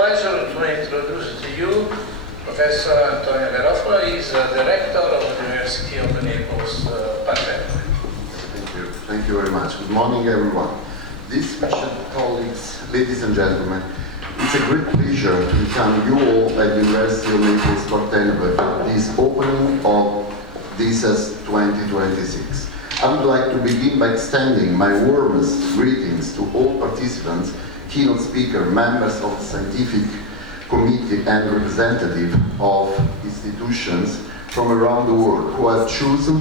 pleasure to introduce to you Professor Antonio Garofalo. He is the Director of the University of Naples, Palermo. Thank you. Thank you very much. Good morning, everyone. Distinguished colleagues, ladies and gentlemen, it's a great pleasure to welcome you all at the University of Naples, Palermo for this opening of DISAS 2026. I would like to begin by extending my warmest greetings to all participants, keynote speakers, members of the scientific committee and representatives of institutions from around the world who have chosen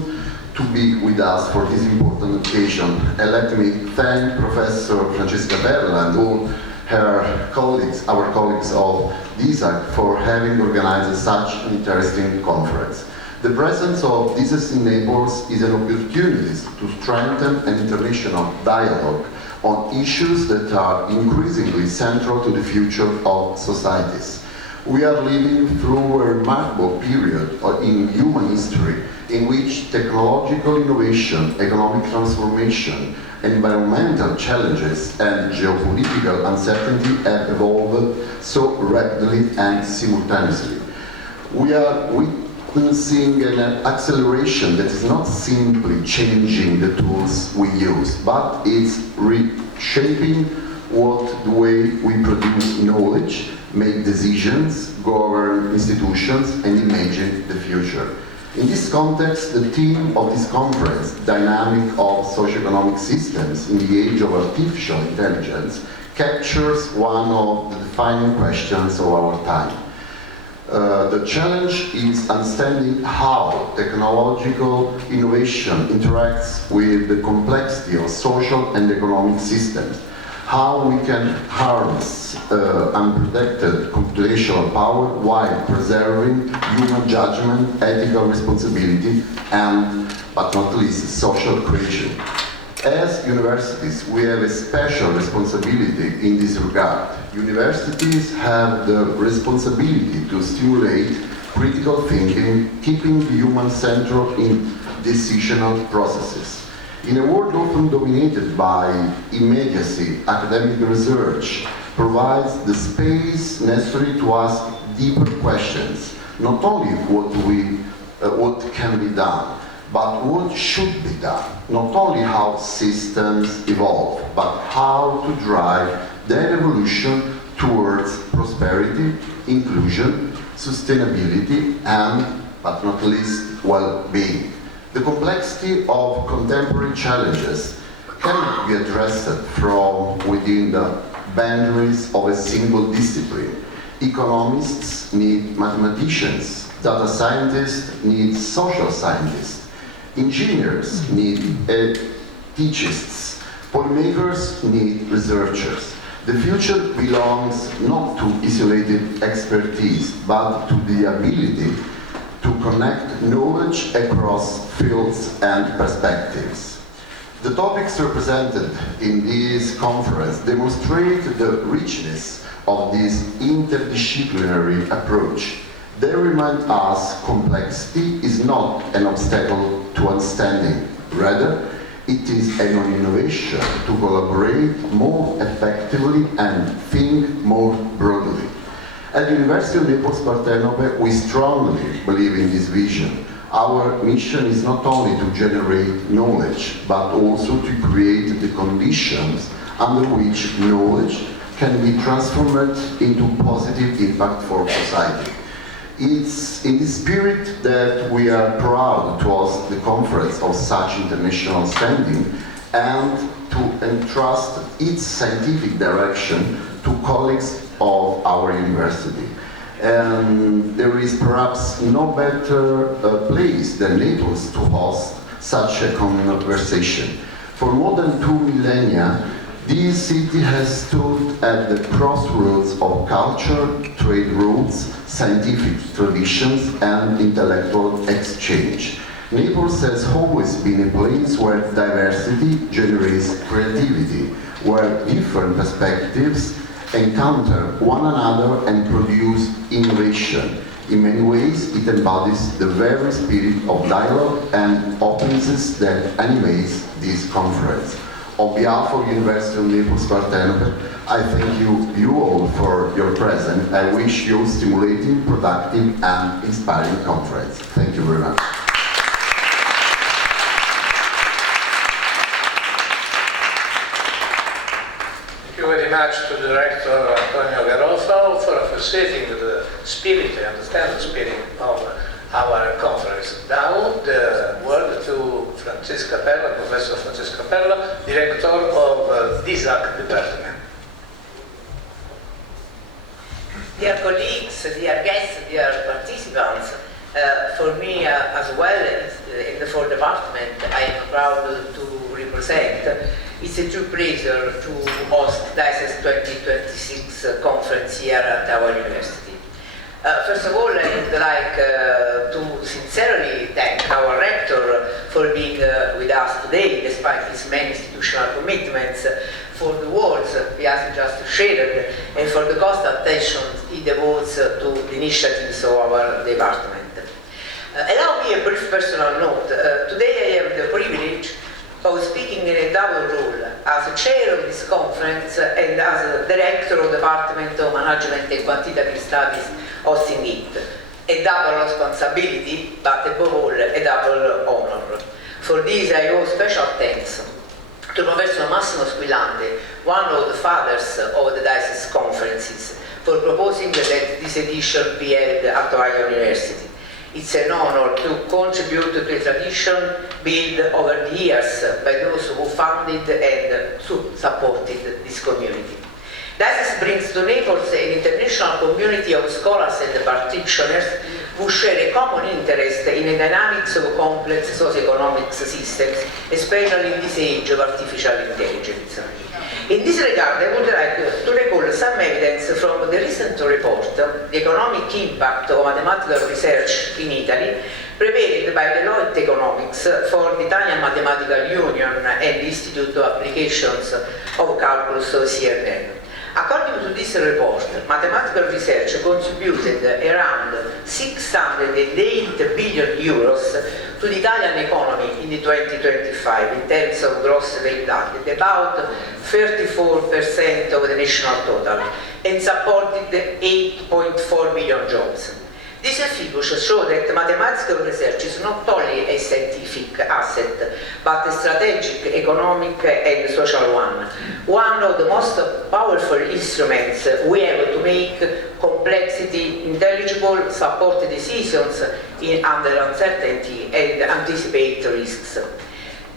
to be with us for this important occasion. And let me thank Professor Francesca Perla and all her colleagues, our colleagues of DISAC, for having organized such an interesting conference. The presence of DISAS in Naples is an opportunity to strengthen an international dialogue on issues that are increasingly central to the future of societies. We are living through a remarkable period in human history in which technological innovation, economic transformation, environmental challenges, and geopolitical uncertainty have evolved so rapidly and simultaneously. We are witnessing an acceleration that is not simply changing the tools we use, but it's reshaping the way we produce knowledge, make decisions, govern institutions, and imagine the future. In this context, the theme of this conference, Dynamic of Socio-Economic Systems in the Age of Artificial Intelligence, captures one of the defining questions of our time. The challenge is understanding how technological innovation interacts with the complexity of social and economic systems, how we can harness unprotected computational power while preserving human judgment, ethical responsibility, and, but not least, social cohesion. As universities, we have a special responsibility in this regard. Universities have the responsibility to stimulate critical thinking, keeping the human central in decisional processes. In a world often dominated by immediacy, academic research provides the space necessary to ask deeper questions, not only what can be done, but what should be done, not only how systems evolve, but how to drive their evolution towards prosperity, inclusion, sustainability, and, but not least, well-being. The complexity of contemporary challenges cannot be addressed from within the boundaries of a single discipline. Economists need mathematicians, data scientists need social scientists, engineers need ethicists, policymakers need researchers. The future belongs not to isolated expertise, but to the ability to connect knowledge across fields and perspectives. The topics represented in this conference demonstrate the richness of this interdisciplinary approach. They remind us complexity is not an obstacle to understanding. Rather, it is an innovation to collaborate more effectively and think more broadly. At the University of Naples, Palermo, we strongly believe in this vision. Our mission is not only to generate knowledge, but also to create the conditions under which knowledge can be transformed into positive impact for society. It's in this spirit that we are proud to host the conference of such international standing and to entrust its scientific direction to colleagues of our university. And there is perhaps no better place than Naples to host such a conversation. For more than 2 millennia, this city has stood at the crossroads of culture, trade routes, scientific traditions, and intellectual exchange. Naples has always been a place where diversity generates creativity, where different perspectives encounter one another and produce innovation. In many ways, it embodies the very spirit of dialogue and openness that animates this conference. On behalf of University of Naples, Palermo, I thank you all for your presence. I wish you stimulating, productive, and inspiring conference. Thank you very much. Thank you very much to Director Antonio Garofalo for appreciating the spirit and the standard spirit of our conference. Now the word to Francesca Perla, Professor Francesca Perla, Director of DISAC Department. Dear colleagues, dear guests, dear participants, for me as well in the fourth department, I am proud to represent. It's a true pleasure to host DISAC 2026 conference here at our university. First of all, I would like to sincerely thank our rector for being with us today, despite his many institutional commitments, for the words he has just shared, and for the constant attention he devotes to the initiatives of our department. Allow me a brief personal note. Today I have the privilege of speaking in a double role, as a chair of this conference and as a director of the Department of Management and Quantitative Studies hosting it. A double responsibility, but above all, a double honor. For this I owe special thanks to Professor Massimo Squillante, one of the fathers of the DISAC conferences, for proposing that this edition be held at our university. It's an honor to contribute to a tradition built over the years by those who founded and supported this community. DISAC brings to Naples an international community of scholars and practitioners who share a common interest in the dynamics of complex socio-economic systems, especially in this age of artificial intelligence. In this regard, I would like to recall some evidence from the recent report, The Economic Impact of Mathematical Research in Italy, prepared by Deloitte Economics for the Italian Mathematical Union and the Institute of Applications of Calculus of CNN. According to this report, mathematical research contributed around 608 billion euros to the Italian economy in 2025 in terms of gross value added, about 34% of the national total, and supported 8.4 million jobs. These figures show that mathematical research is not only a scientific asset, but a strategic, economic and social one of the most powerful instruments we have to make complexity intelligible, support decisions under uncertainty and anticipate risks.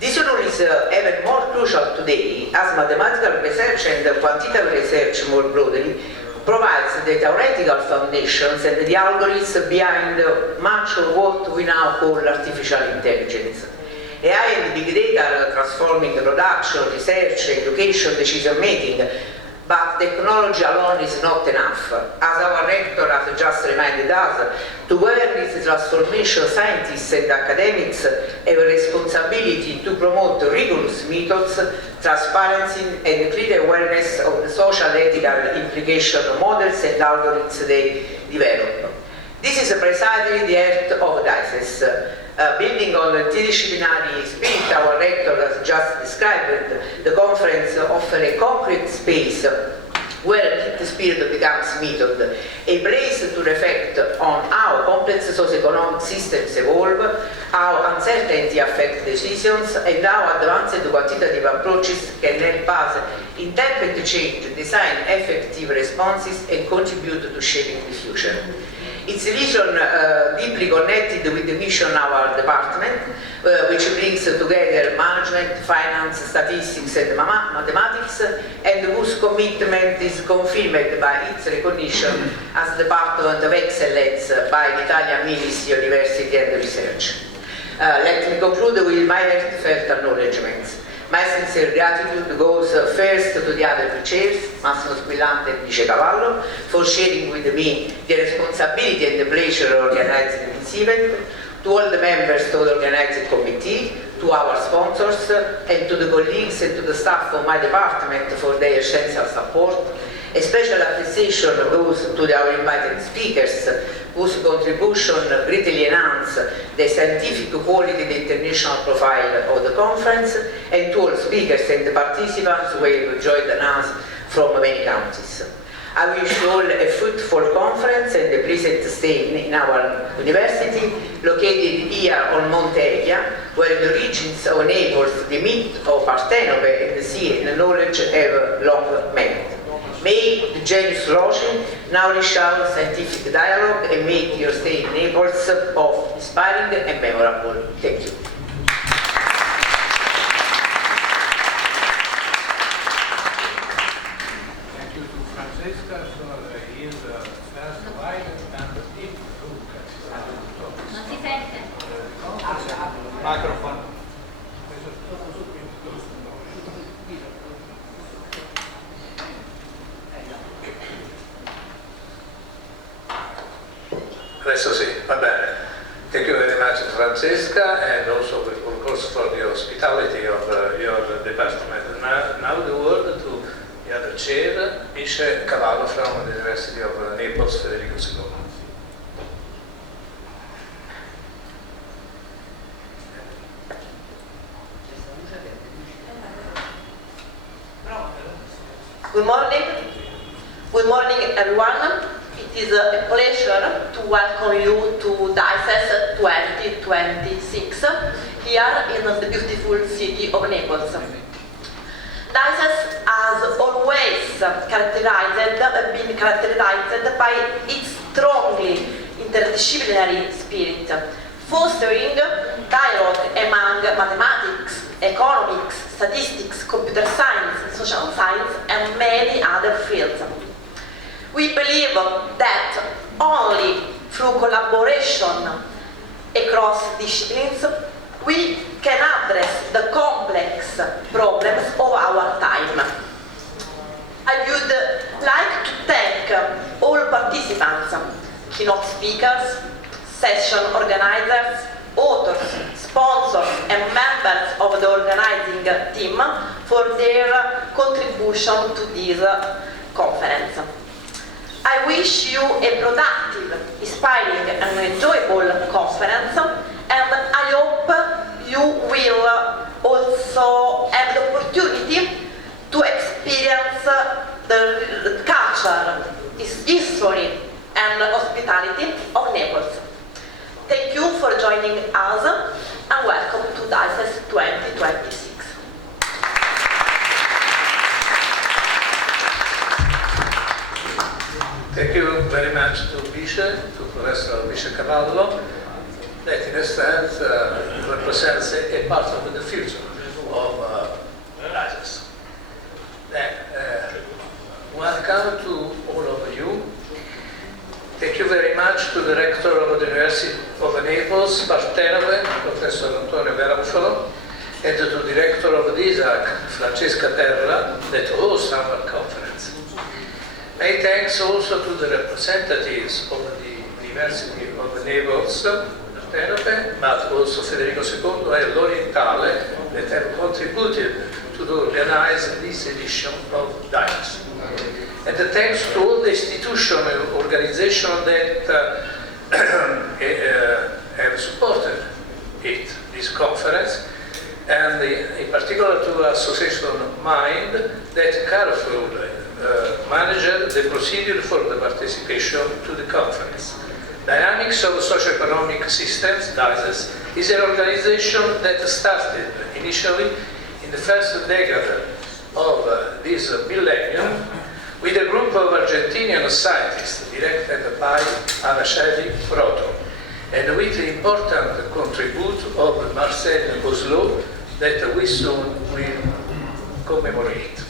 This role is even more crucial today as mathematical research and quantitative research more broadly provides the theoretical foundations and the algorithms behind much of what we now call artificial intelligence. AI and big data are transforming production, research, education, decision making, but technology alone is not enough. As our rector has just reminded us, to govern this transformation, scientists and academics have a responsibility to promote rigorous methods, transparency and clear awareness of the social ethical implication of models and algorithms they develop. This is precisely the heart of DISAC. Building on the interdisciplinary spirit our rector has just described, the conference offers a concrete space where the spirit becomes method, a place to reflect on how complex socio-economic systems evolve, how uncertainty affects decisions, and how advanced quantitative approaches can help us interpret change, design effective responses, and contribute to shaping the future. It's a vision deeply connected with the mission of our department, which brings together management, finance, statistics and mathematics, and whose commitment is confirmed by its recognition as the Department of Excellence by the Italian Ministry of University and Research. Let me conclude with my heartfelt acknowledgements. My sincere gratitude goes first to the other two chairs, Massimo Squillante and Vice Cavallo, for sharing with me the responsibility and the pleasure of organizing this event, to all the members of the organizing committee, to our sponsors, and to the colleagues and to the staff of my department for their essential support. A special appreciation goes to our invited speakers, whose contribution greatly enhance the scientific quality and the international profile of the conference, and to all speakers and participants who have joined us from many countries. I wish you all a fruitful conference and a pleasant stay in our university, located here on Monte Elia, where the origins of Naples, the myth of Partenope, and the sea and the knowledge have long met. May the genius loci nourish our scientific dialogue and make your stay in Naples both inspiring and memorable. Thank you. Microphone. Adesso sì, va bene. Thank you very much, Francesca, and also of course for the hospitality of your department. Now the word to the other chair, Michel Cavallo from the University of Naples, Federico II. Good morning. Good morning, everyone. It is a pleasure to welcome you to DICES 2026 here in the beautiful city of Naples. DICES has always been characterized by its strongly interdisciplinary spirit, fostering dialogue among mathematics, economics, statistics, computer science, social science, and many other fields. We believe that only through collaboration across disciplines we can address the complex problems of our time. I would like to thank all participants, keynote speakers, session organizers, authors, sponsors, and members of the organizing team for their contribution to this conference. I wish you a productive, inspiring, and enjoyable conference, and I hope you will also have the opportunity to experience the culture, history, and hospitality of Naples. Thank you for joining us, and welcome to DICES 2026. Thank you very much to Bisce, to Professor Bisce Cavallo, that in a sense represents a part of the future of DICES. Welcome to all of you. Thank you very much to the Rector of the University of Naples, Partenope, Professor Antonio Garofalo, and to the Director of the ISAC, Francesca Terra, that hosts our conference. Many thanks also to the representatives of the University of Naples, Partenope, but also Federico II and L'Orientale, that have contributed to organize this edition of DICES. And thanks to all the institutions and organizations that have supported this conference, and in particular to Association Mind that carefully managed the procedure for the participation to the conference. Dynamics of Socio-Economic Systems, DICES, is an organization that started initially in the first decade of this millennium with a group of Argentinian scientists directed by Araceli Proto, and with the important contribution of Marcel Oslo that we soon will commemorate.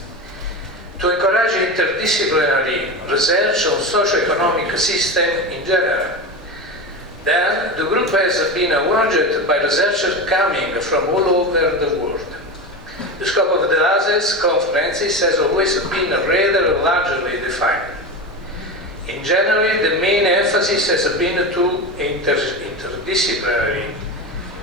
To encourage interdisciplinary research on socio-economic systems in general. Then, the group has been awarded by researchers coming from all over the world. The scope of the DICES conferences has always been rather largely defined. In general, the main emphasis has been to interdisciplinary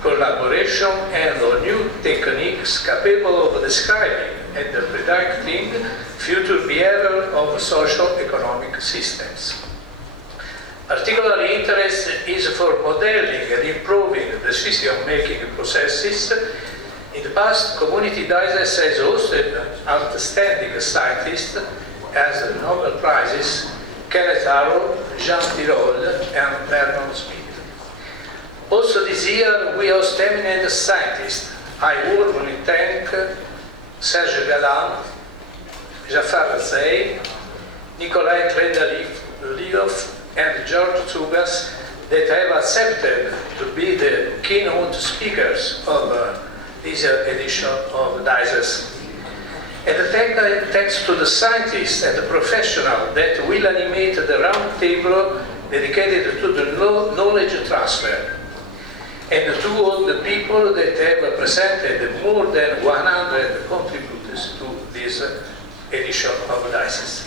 collaboration and on new techniques capable of describing and predicting future behavior of socio-economic systems. Particular interest is for modeling and improving decision-making processes. In the past, Community DICES has hosted outstanding scientists as the Nobel Prizes Kenneth Arrow, Jean Tirole, and Vernon Smith. Also this year we host eminent scientists. I warmly thank Serge Galan, Jafar Zey, Nikolai Trendalev, and George Tsugas that have accepted to be the keynote speakers of this edition of DICES. And thanks to the scientists and the professionals that will animate the round table dedicated to the knowledge transfer, and to all the people that have presented more than 100 contributors to this edition of DICES.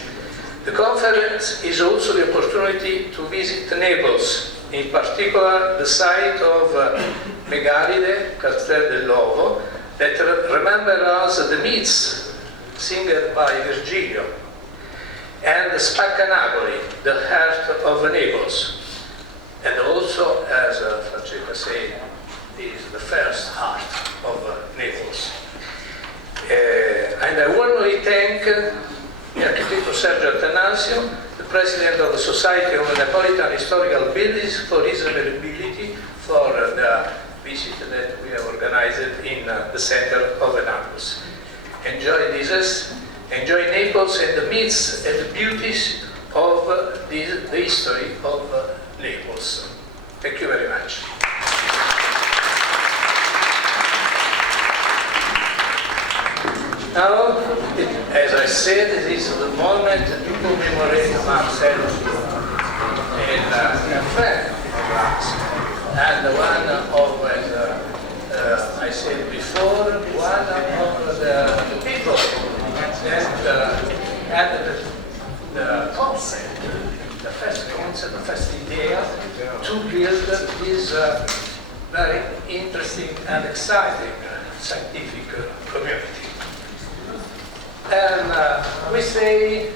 The conference is also the opportunity to visit Naples, in particular the site of Megalide, Castel dell'Ovo, that remember us the myths sung by Virgilio, and Spaccanagoli, the heart of Naples, and also, as Francesca said, is the first heart of Naples. And I warmly thank the architect Sergio Attanasio, the president of the Society of Napolitan Historical Buildings, for his availability for the visit that we have organized in the center of Naples. Enjoy this, enjoy Naples and the myths and the beauties of the history of Naples. Thank you very much. Now, as I said, this is the moment to commemorate Marcel and a friend of ours, and one of, as I said before, one of the people that had the concept, the first idea to build this very interesting and exciting scientific community. And we say,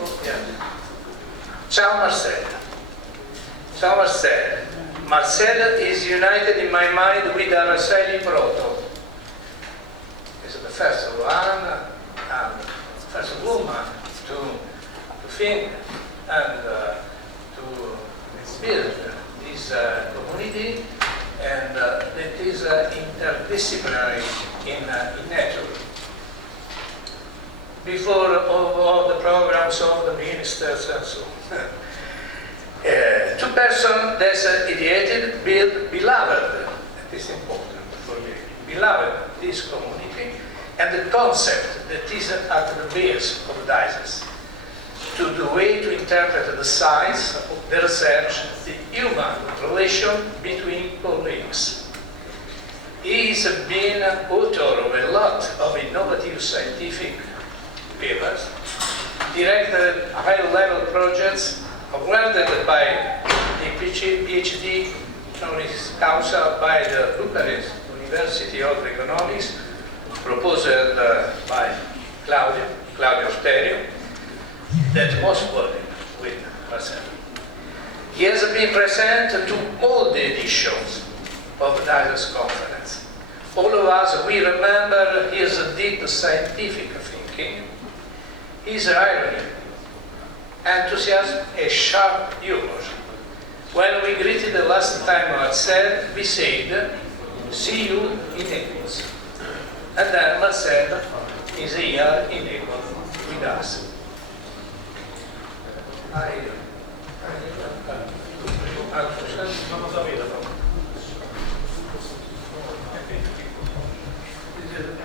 oh, yeah. Ciao Marcel. Ciao Marcel. Marcel is united in my mind with Araceli Proto. It's the first one, and first woman to think and to build this community, and that is interdisciplinary in nature. Before all the programs of the ministers and so on. Two persons that ideated, build, beloved, that is important for me, beloved this community, and the concept that is at the base of DICES, to the way to interpret the science, the research, the human relation between colleagues. He has been author of a lot of innovative scientific papers, directed high-level projects, awarded by the PhD honoris causa by the Bucharest University of Economics, proposed by Claudio Osterio, that was working with Marcel. He has been present to all the editions of the DICES conference. All of us, we remember his deep scientific thinking, his irony, enthusiasm, and sharp humor. When we greeted the last time Marcel, we said, "See you in Naples." And then Marcel is here in Naples with us.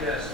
Yes.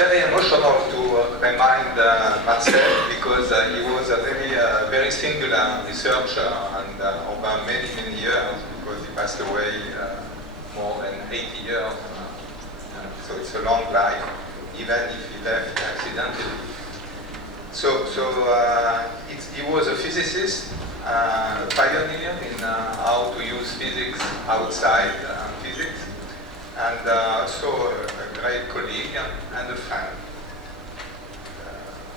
very emotional to remind Marcel because he was a very singular researcher and over many, many years because he passed away more than 80 years. So it's a long life, even if he left accidentally. He was a physicist, pioneer in how to use physics outside physics, and also a great colleague and a friend.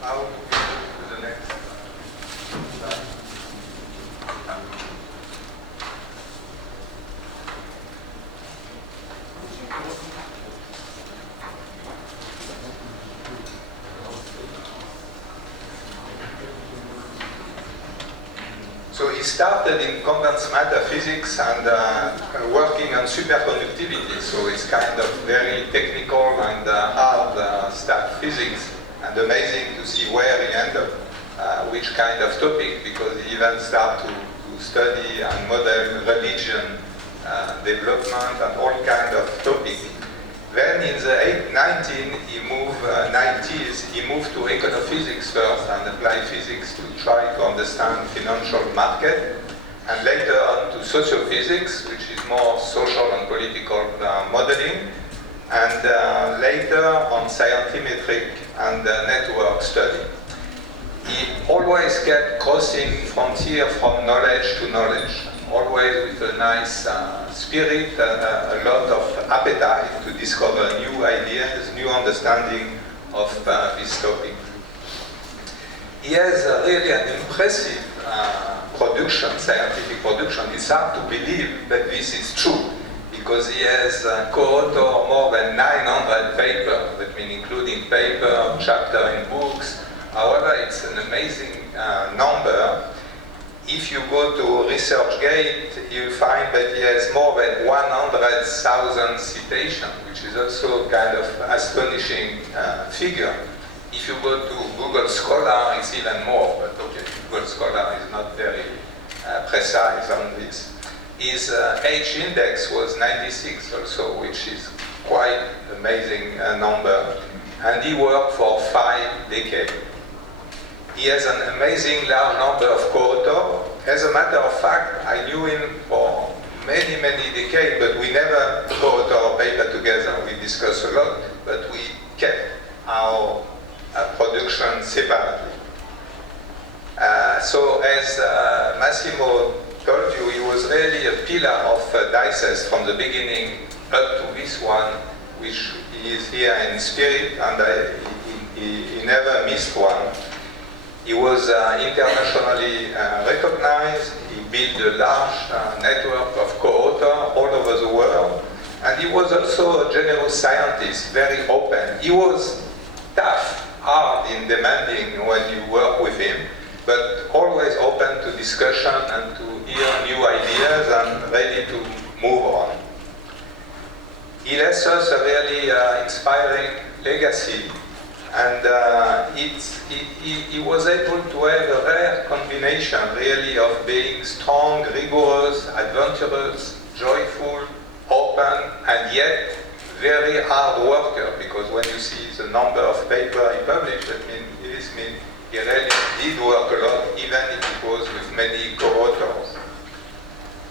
Now we go to the next slide. So he started in condensed matter physics and working on superconductivity. So it's kind of very technical and hard stuff physics, and amazing to see where he ended up, which kind of topic, because he even started to study and model religion, development, and all kind of topics. Then in the 90s, he moved to econophysics first and applied physics to try to understand financial market, and later on to sociophysics, which is more social and political modeling, and later on scientimetric and network study. He always kept crossing frontier from knowledge to knowledge, always with a nice spirit, a lot of appetite to discover new ideas, new understanding of this topic. He has really an impressive production, scientific production. It's hard to believe that this is true, because he has co-authored more than 900 papers, that means including paper, chapter in books. However, it's an amazing number. If you go to ResearchGate, you find that he has more than 100,000 citations, which is also kind of astonishing figure. If you go to Google Scholar, it's even more, but okay, Google Scholar is not very precise on this. His age index was 96 also, which is quite amazing number. And he worked for 5 decades. He has an amazing large number of co-authors. As a matter of fact, I knew him for many, many decades, but we never co-authored a paper together. We discussed a lot, but we kept our production separately. So as Massimo told you, he was really a pillar of DICES from the beginning up to this one, which is here in spirit, and he never missed one. He was internationally recognized. He built a large network of co-authors all over the world. And he was also a generous scientist, very open. He was tough, hard in demanding when you work with him, but always open to discussion and to hear new ideas and ready to move on. He left us a really inspiring legacy. And he was able to have a rare combination, really, of being strong, rigorous, adventurous, joyful, open, and yet very hard worker. Because when you see the number of papers he published, this means he really did work a lot, even if it was with many co-authors.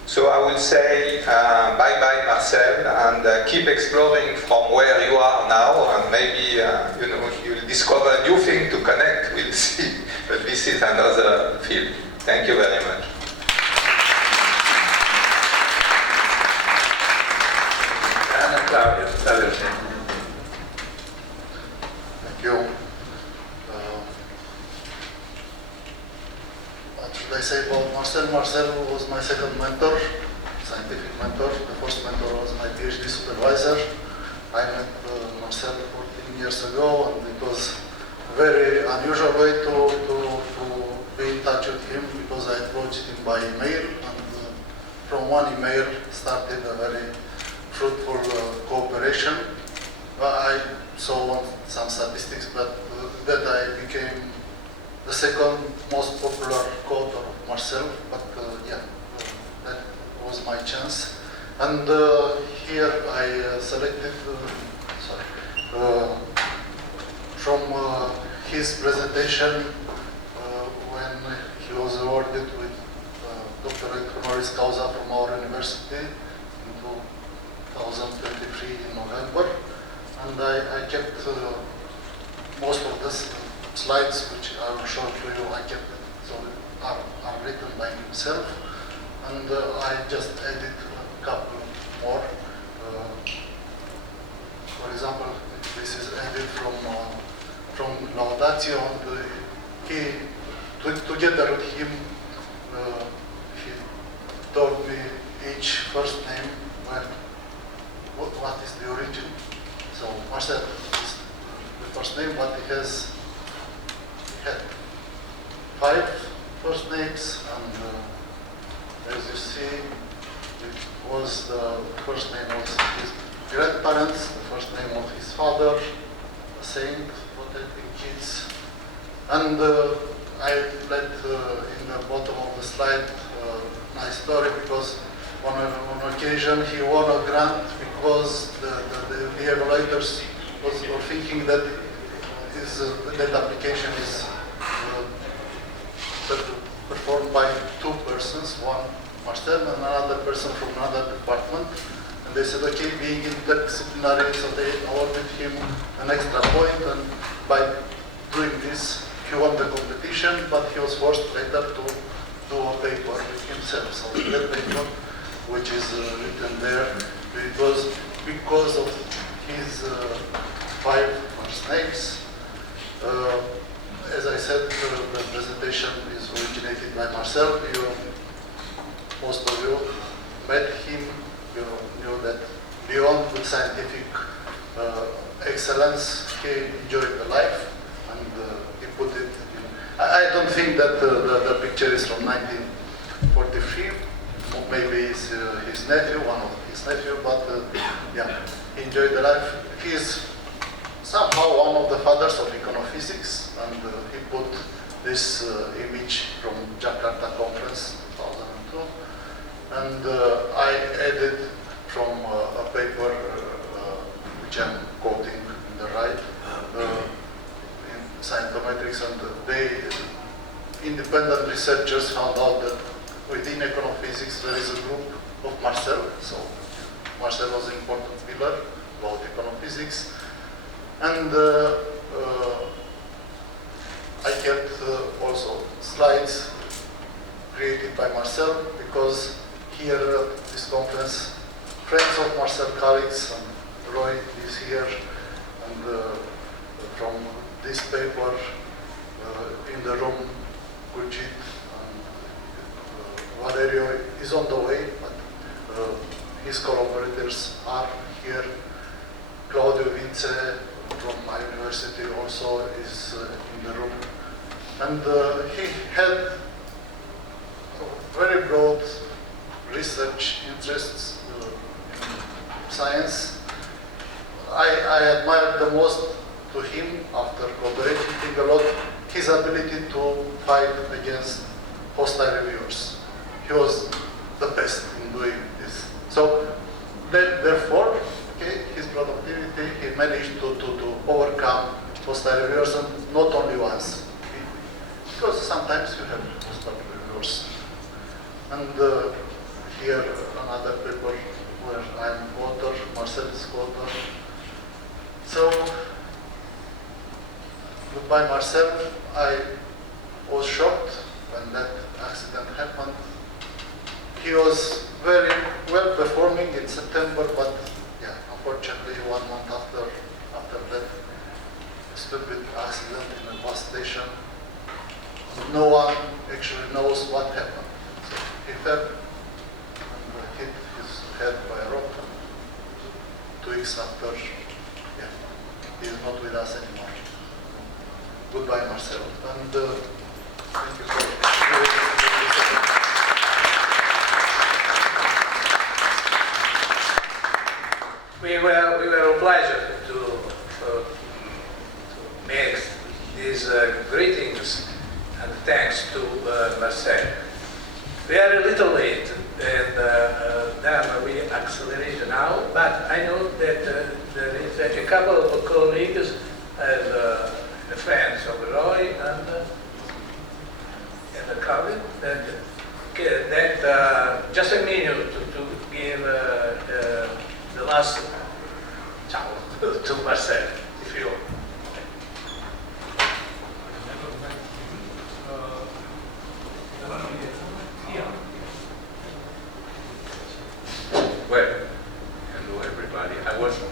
So I will say bye-bye, Marcel, and keep exploring from where you are now, and maybe you'll discover a new thing to connect. We'll see. But this is another field. Thank you very much. Claudio, Thank you. What should I say about Marcel? Marcel was my second mentor, scientific mentor. The first mentor was my PhD supervisor. I met Marcel 14 years ago, and it was a very unusual way to be in touch with him, because I approached him by email, and from one email started a very fruitful cooperation. I saw some statistics, but that I became the second most popular co-author of Marcel, but that was my chance. And here I selected, from his presentation when he was awarded with doctorate honoris causa from our university in 2023 in November. And I kept most of the slides which I will show to you, I kept it, so are written by himself. And I just added a couple more. For example, this is added from Laudatio, and together with him, he told me each first name, what is the origin. So Marcel is the first name, but he had 5 first names, and as you see, it was the first name of his grandparents, the first name of his father, a saint protecting kids. And I let in the bottom of the slide a nice story, because on an occasion he won a grant because the evaluators were thinking that that application is performed by 2 persons, one Marcel and another person from another department. And they said, okay, being interdisciplinary, so they awarded him an extra point, and by doing this, he won the competition, but he was forced later to do a paper with himself. So that paper, which is written there, because of his 5 first names. As I said, the presentation is originated by Marcel. Most of you met him. You knew that beyond the scientific excellence, he enjoyed the life, and he put it in. I don't think that the picture is from 1943. Maybe it's his nephew, one of his nephew, but yeah, he enjoyed the life. He's somehow one of the fathers of econophysics, and he put this image from Jakarta conference 2002. And I added from a paper which I'm quoting in the right, in Socio-Economic, and they, independent researchers, found out that within econophysics there is a group of Marcel. So Marcel was an important pillar about econophysics. And I kept also slides created by Marcel, because here at this conference, friends of Marcel, colleagues, and Roy is here, and from this paper in the room, Gurjit and Valerio is on the way, but his collaborators are here. Claudio Vince from my university also is in the room. And he had very broad research interests in science. I admired the most to him, after cooperating a lot, his ability to fight against hostile reviewers. He was the best in doing this. So therefore, okay, his productivity, he managed to overcome hostile reviewers, and not only once. Because sometimes you have hostile reviewers. And here another paper where I'm author, Marcel is co-author. So, by Marcel, I was shocked when that accident happened. He was very well performing in September, but yeah, unfortunately 1 month after that, a stupid accident in a bus station. No one actually knows what happened. So he fell and hit his head by a rock. 2 weeks after, yeah, he is not with us anymore. Goodbye, Marcel. And thank you for We were obliged to make these greetings and thanks to Marcel. We are a little late, and then we accelerate now, but I know that there is a couple of colleagues have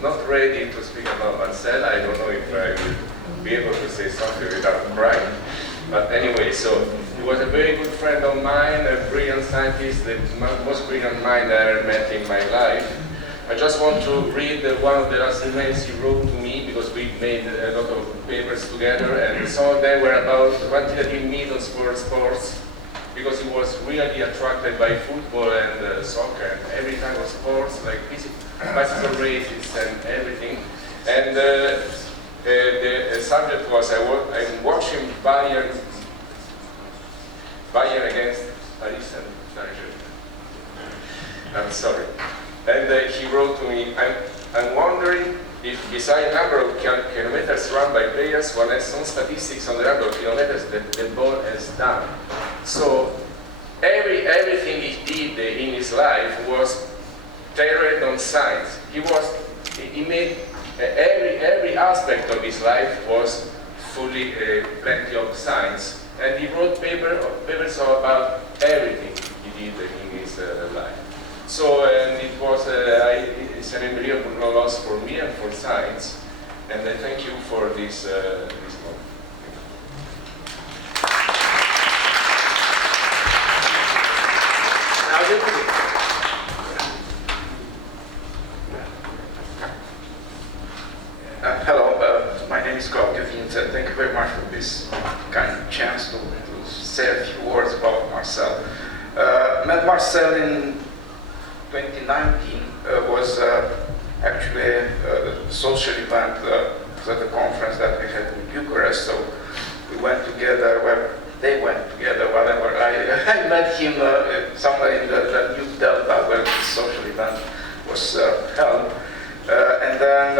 not ready to speak about Marcel. I don't know if I will be able to say something without crying. But anyway, so he was a very good friend of mine, a brilliant scientist, the most brilliant mind I ever met in my life. I just want to read one of the last emails he wrote to me, because we made a lot of papers together, and some of them were about quantitative methods for sports, because he was really attracted by football and soccer, and every kind of sports, like bicycle races and everything. And the subject was, I'm watching Bayern against Paris Saint-Germain. I'm sorry. And he wrote to me, I'm wondering if beside number of kilometers run by players, one has some statistics on the number of kilometers that the ball has done. So everything he did in his life was tailored on science. He made every aspect of his life was fully plenty of science, and he wrote papers about everything he did in his life. So it was it's an unbelievable loss for me and for science, and I thank you for this moment. Hello, my name is Claudio Vinta. Thank you very much for this kind chance to say a few words about Marcel. Met Marcel in 2019, was actually a social event at the conference that we had in Bucharest. So we went together, they went together, whatever. I met him somewhere in the New Delta where this social event was held. And then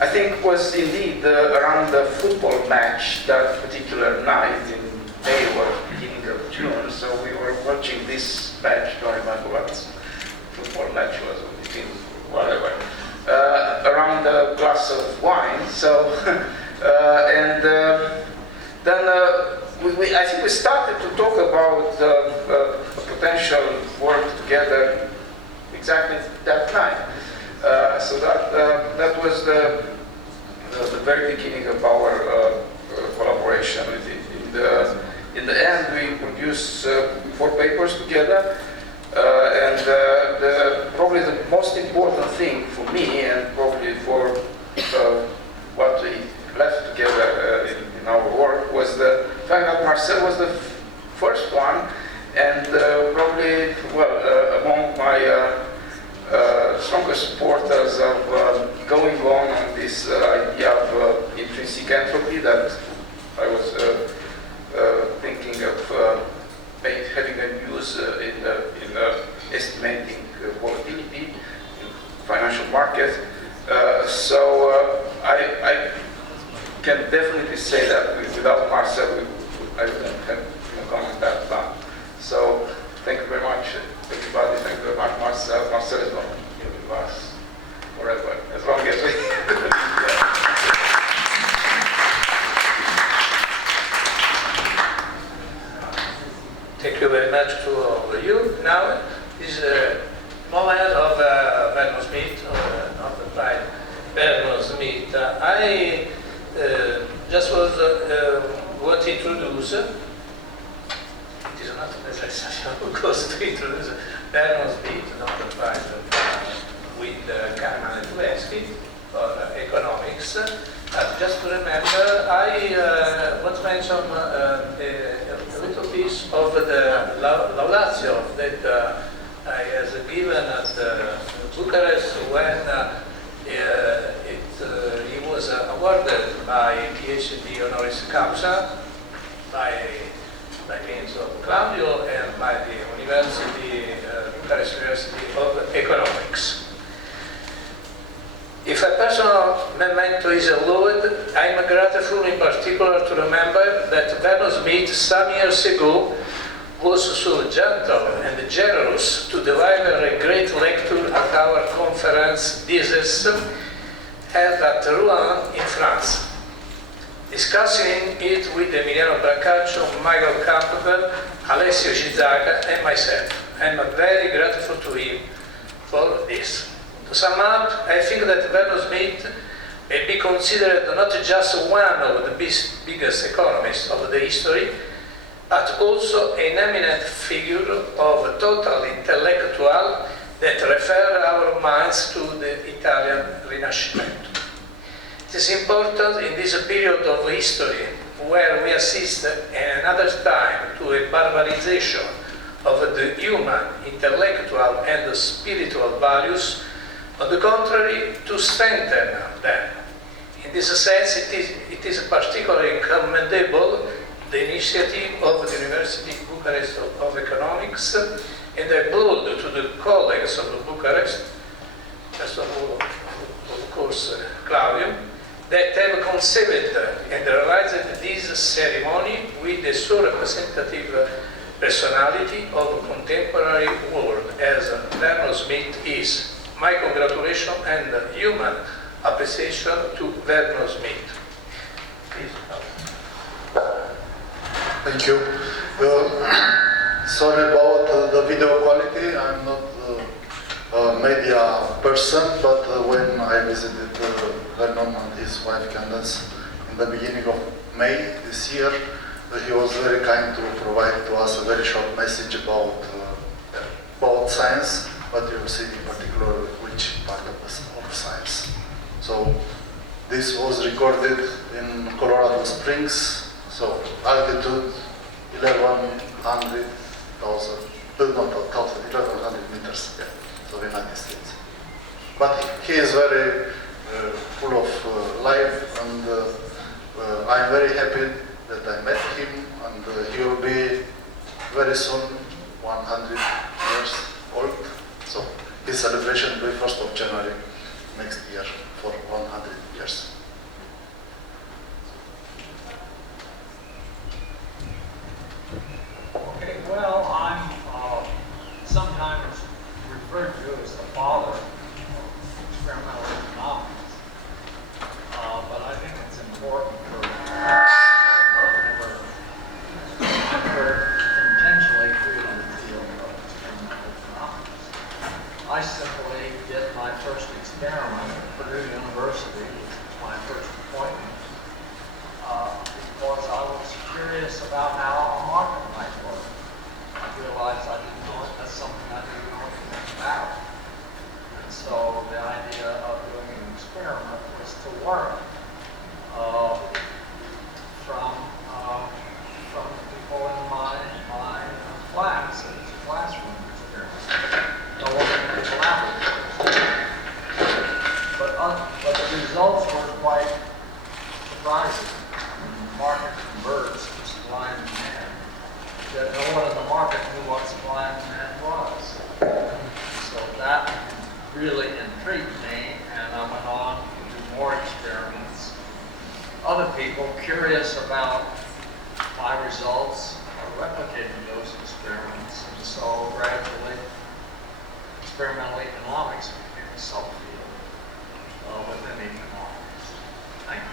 I think it was indeed around the football match that particular night in May or beginning of June. So we were watching this match, don't remember what football match was, whatever, around a glass of wine. So, and then I think we started to talk about potential work together exactly that night. So that was the very beginning of our collaboration. In the end, we produced 4 papers together. And probably the most important thing for me, and probably for what we left together in our work, was the fact that Marcel was the first one, and probably, among my strongest supporters of going on this idea of intrinsic entropy that I was thinking of having a use in estimating volatility in financial markets. So I can definitely say that without Marcel, I wouldn't have gone that far. So thank you very much, everybody. Thank you very much, Marcel. Marcel is going to be with us forever, as long as we. Thank you very much to all of you. Now is a moment of Vernon Smith, of the prize Vernon Smith. I just want to introduce, it is not necessary, of course, to introduce Vernon Smith, not the prize with Kahneman and Tversky for economics. Just to remember, I want to mention a little piece of the laudatio that I has given at Bucharest when he was awarded by PhD honoris causa by means of Claudio and by the Bucharest University of Economics. If a personal memento is allowed, I am grateful in particular to remember that Vernon Smith some years ago was so gentle and generous to deliver a great lecture at our conference Thesis held at Rouen in France. Discussing it with Emiliano Brancaccio, Michael Campbell, Alessio Gizaga and myself. I am very grateful to him for this. To sum up, I think that Vernon Smith may be considered not just one of the biggest economists of the history, but also an eminent figure of total intellectual that refer our minds to the Italian Rinascimento. It is important in this period of history where we assist another time to a barbarization of the human, intellectual and spiritual values, on the contrary, to strengthen them. In this sense, it is particularly commendable the initiative of the University Bucharest of Economics, and I applaud to the colleagues of Bucharest, first of all, of course, Claudio, that have conceived and realized this ceremony with the so representative personality of contemporary world as Vernon Smith is. My congratulations and human appreciation to Vernon Smith. Please. Thank you. Sorry about the video quality. I'm not a media person, but when I visited Vernon and his wife Candace in the beginning of May this year, he was very kind to provide to us a very short message about science, but you see in particular which part of science. So this was recorded in Colorado Springs, so altitude 1100 meters, yeah, so United States. But he is very full of life, and I'm very happy that I met him, and he will be very soon 100 years old. So his celebration will be 1st of January next year for 100 years. Okay, well, I'm sometimes referred to as the father of experimental economics, but I think it's important for intentionally creating the field of experimental economics. I simply did my first experiment at Purdue University, which was my first appointment, because I was curious about how a market might work. I realized I didn't know it, that's something I didn't know anything about. And so the idea of doing an experiment was to learn from the people in my class. It was a classroom experiment. No one in the laboratory. But the results were quite surprising. The market converts to supply and demand. That no one in the market knew what supply and demand was. So that really intrigued me, and I went on to do more experiments. Other people curious about my results are replicating those experiments, and so gradually experimental economics became a subfield within economics. Thank you.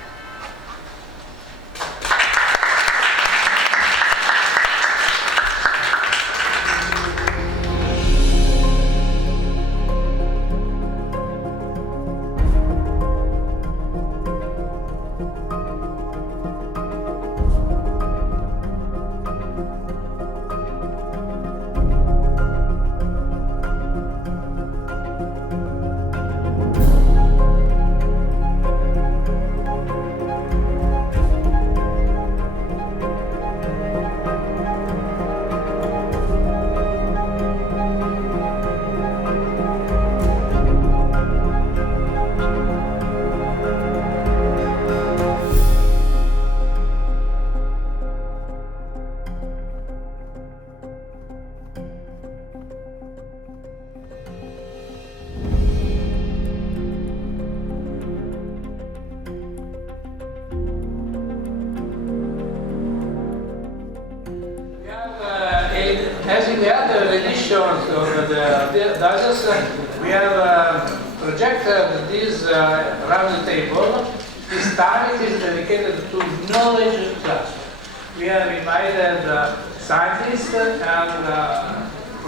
As in the other editions of the digest, we have projected this round table. This time it is dedicated to knowledge transfer. We have invited scientists and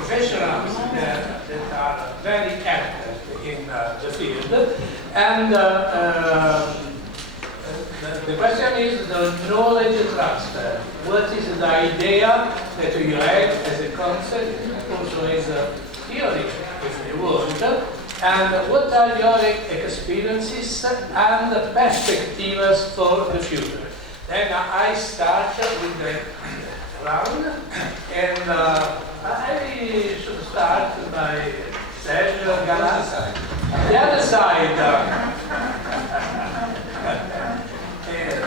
professionals that are very active in the field. And the question is the knowledge transfer. What is the idea that you have as a concept, also as a theory, if you want, and what are your experiences and perspectives for the future? Then I start with the round, and I should start by Sergio Galassi. The other side,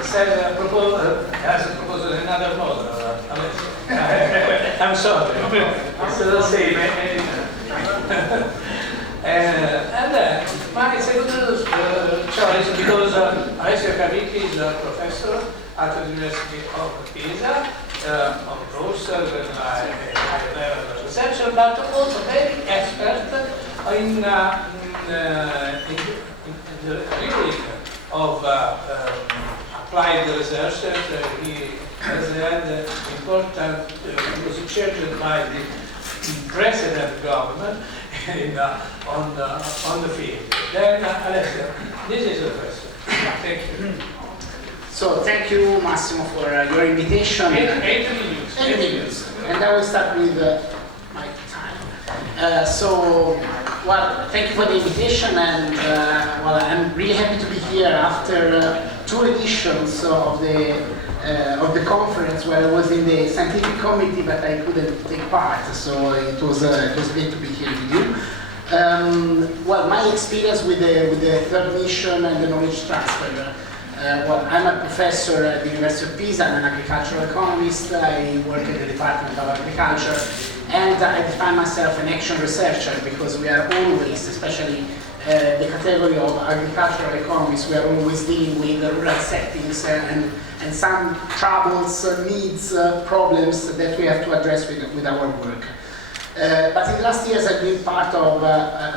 Sergio has proposed another model. I'm sorry, it's the same. And my second choice, because Alessio Cavicchi is a professor at the University of Pisa, of course, and high level researcher, but also very expert in the theory of applied research. He has had important, he was chaired by the precedent government on the field. Then, Alessio, this is the question. Thank you. So, thank you, Massimo, for your invitation. 8 minutes. 8 minutes. And I will start with my time. Well, thank you for the invitation, and well, I'm really happy to be here after 2 editions of the conference where I was in the scientific committee, but I couldn't take part. So it was great to be here with you. Well, my experience with the third mission and the knowledge transfer. Well, I'm a professor at the University of Pisa. I'm an agricultural economist. I work at the Department of Agriculture, and I define myself an action researcher because we are always, especially the category of agricultural economists, we are always dealing with rural settings and some troubles, needs, problems that we have to address with our work. But in the last years I've been part of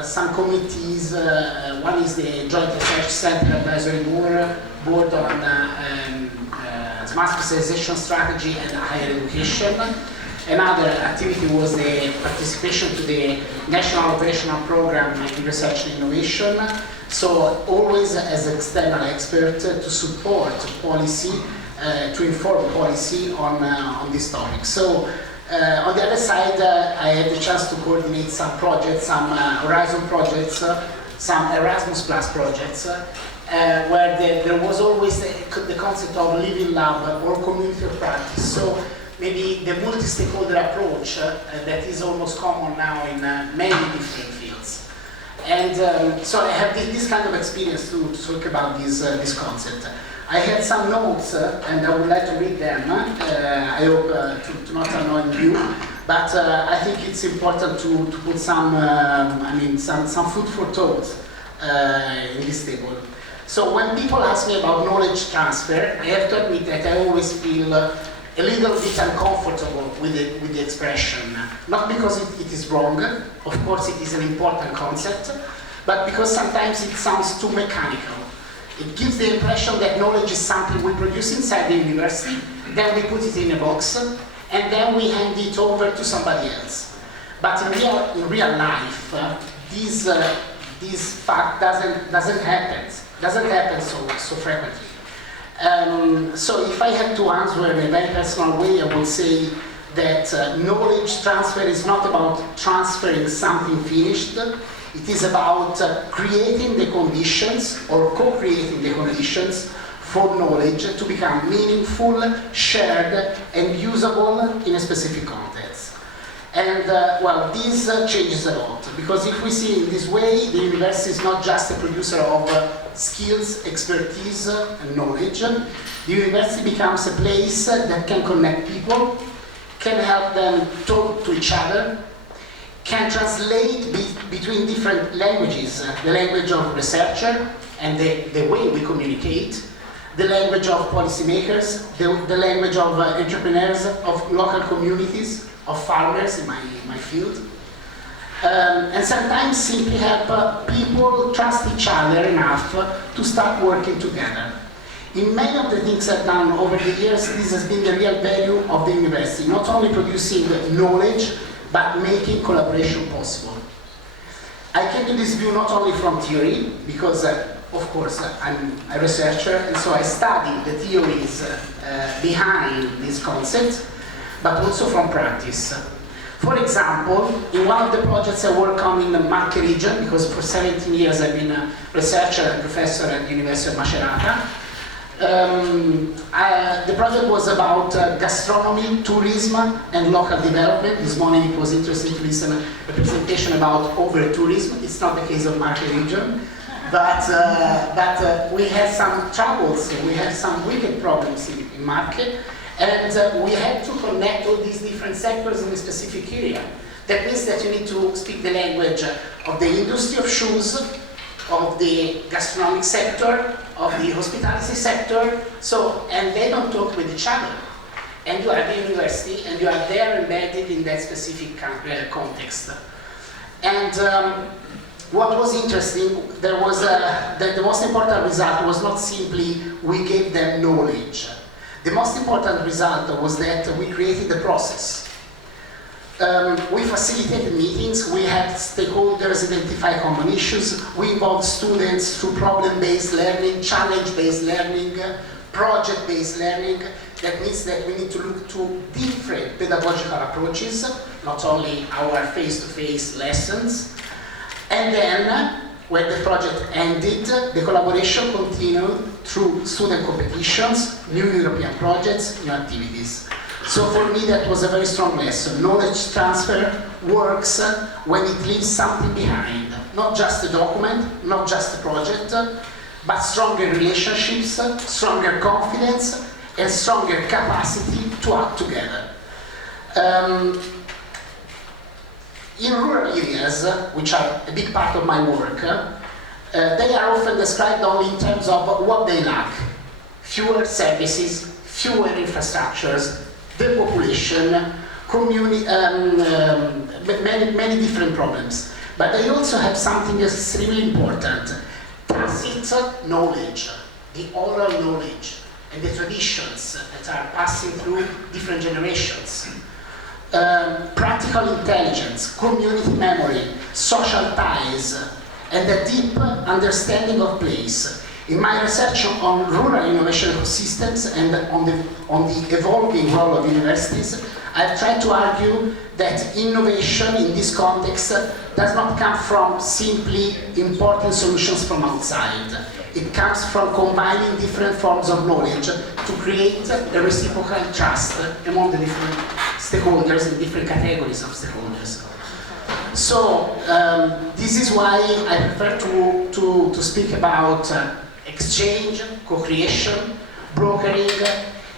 some committees. One is the Joint Research Center Advisory Board on Smart Specialization Strategy and Higher Education. Another activity was the participation to the National Operational Program in Research and Innovation. So always as an external expert to support policy, to inform policy on this topic. So on the other side, I had the chance to coordinate some projects, some Horizon projects, some Erasmus Plus projects, where there was always the concept of living lab or community of practice. So maybe the multi-stakeholder approach that is almost common now in many different fields. And so I have this kind of experience to talk about this concept. I had some notes and I would like to read them. I hope to not annoy you, but I think it's important to put some food for thought in this table. So when people ask me about knowledge transfer, I have to admit that I always feel a little bit uncomfortable with the expression. Not because it is wrong, of course it is an important concept, but because sometimes it sounds too mechanical. It gives the impression that knowledge is something we produce inside the university, then we put it in a box, and then we hand it over to somebody else. But in real life, this fact doesn't happen so frequently. So if I had to answer in a very personal way, I would say that knowledge transfer is not about transferring something finished. It is about creating the conditions or co-creating the conditions for knowledge to become meaningful, shared, and usable in a specific context. And well, this changes a lot, because if we see in this way, the university is not just a producer of skills, expertise, and knowledge. The university becomes a place that can connect people, can help them talk to each other, can translate between different languages, the language of researcher and the way we communicate, the language of policymakers, the language of entrepreneurs, of local communities, of farmers in my field. And sometimes simply help people trust each other enough to start working together. In many of the things I've done over the years, this has been the real value of the university, not only producing knowledge, but making collaboration possible. I came to this view not only from theory, because of course I'm a researcher, and so I study the theories behind these concepts, but also from practice. For example, in one of the projects I work on in the Marche region, because for 17 years I've been a researcher and professor at the University of Macerata, the project was about gastronomy, tourism, and local development. This morning it was interesting to listen to a presentation about over-tourism. It's not the case of Marche region, but we had some troubles, we had some wicked problems in Marche, and we had to connect all these different sectors in a specific area. That means that you need to speak the language of the industry of shoes, of the gastronomic sector, of the hospitality sector, and they don't talk with each other. And you are at the university, and you are there embedded in that specific context. And what was interesting, the most important result was not simply we gave them knowledge. The most important result was that we created the process. We facilitated meetings, we had stakeholders identify common issues, we involved students through problem-based learning, challenge-based learning, project-based learning. That means that we need to look to different pedagogical approaches, not only our face-to-face lessons. And then, when the project ended, the collaboration continued through student competitions, new European projects, new activities. So for me that was a very strong lesson. Knowledge transfer works when it leaves something behind. Not just a document, not just a project, but stronger relationships, stronger confidence, and stronger capacity to act together. In rural areas, which are a big part of my work, they are often described only in terms of what they lack. Fewer services, fewer infrastructures, the population, many different problems. But they also have something extremely important, tacit knowledge, the oral knowledge, and the traditions that are passing through different generations. Practical intelligence, community memory, social ties, and a deep understanding of place. In my research on rural innovation ecosystems and on the evolving role of universities, I've tried to argue that innovation in this context does not come from simply importing solutions from outside. It comes from combining different forms of knowledge to create a reciprocal trust among the different stakeholders and different categories of stakeholders. So this is why I prefer to speak about exchange, co-creation, brokering.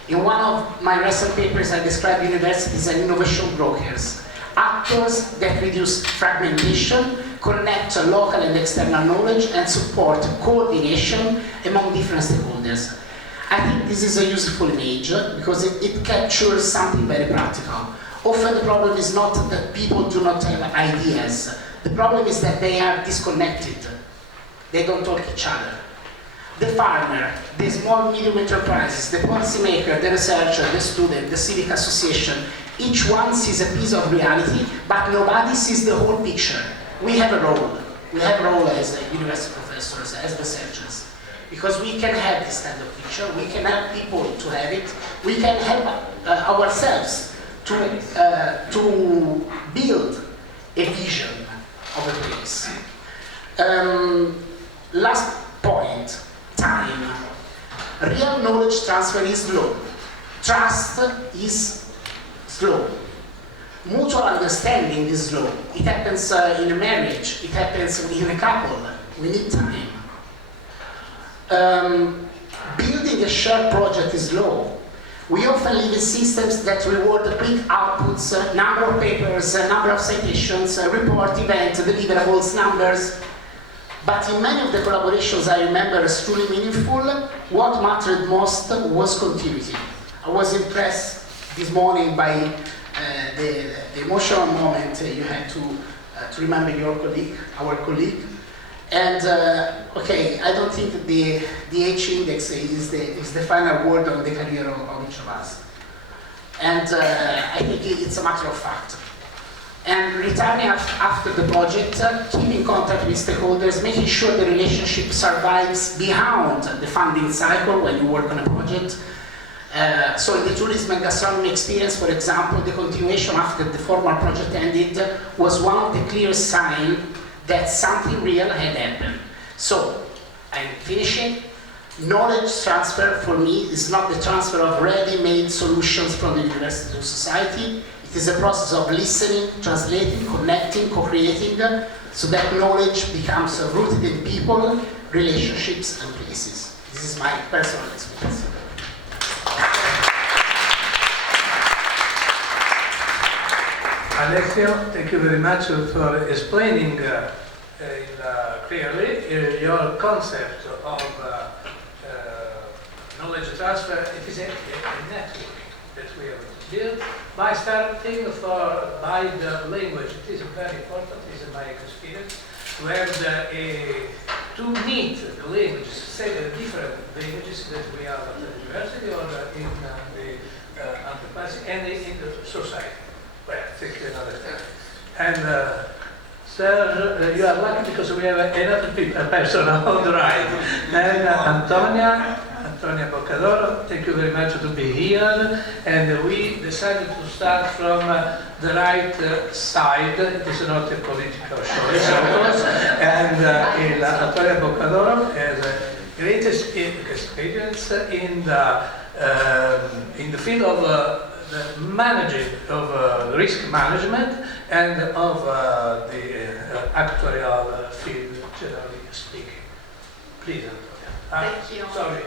In one of my recent papers, I describe universities as innovation brokers, actors that reduce fragmentation, connect local and external knowledge, and support coordination among different stakeholders. I think this is a useful image because it captures something very practical. Often the problem is not that people do not have ideas. The problem is that they are disconnected. They don't talk to each other. The farmer, the small medium enterprises, the policymaker, the researcher, the student, the civic association, each one sees a piece of reality, but nobody sees the whole picture. We have a role. We have a role as university professors, as researchers, because we can have this kind of picture, we can help people to have it, we can help ourselves to build a vision of a place. Last point. Time. Real knowledge transfer is slow. Trust is slow. Mutual understanding is slow. It happens in a marriage. It happens in a couple. We need time. Building a shared project is slow. We often live in systems that reward quick outputs, number of papers, number of citations, report, event, deliverables, numbers. But in many of the collaborations I remember as truly meaningful, what mattered most was continuity. I was impressed this morning by the emotional moment you had to remember your colleague, our colleague. And okay, I don't think that the H index is the final word on the career of each of us. And I think it's a matter of fact. and returning after the project, keeping contact with stakeholders, making sure the relationship survives beyond the funding cycle when you work on a project. So in the tourism and gastronomy experience, for example, the continuation after the formal project ended was one of the clearest signs that something real had happened. So, I'm finishing. Knowledge transfer for me is not the transfer of ready-made solutions from the university to society. It is a process of listening, translating, connecting, co-creating, so that knowledge becomes rooted in people, relationships, and places. This is my personal experience. Alessio, thank you very much for explaining clearly your concept of knowledge transfer. It is a network that we have to build by starting by the language. It is very important, it is my experience, to have to meet the languages, say the different languages that we have at the university or in the enterprise and in the society. Well, I think you understand. And sir, you are lucky because we have another person on the right. And Antonia Boccadoro, thank you very much to be here. And we decided to start from the right side. It is not a political choice, of course. And Antonia Boccadoro has a great experience in the field of the managing of risk management and of the actuarial field, generally speaking. Please, Antonia. Thank you. Sorry,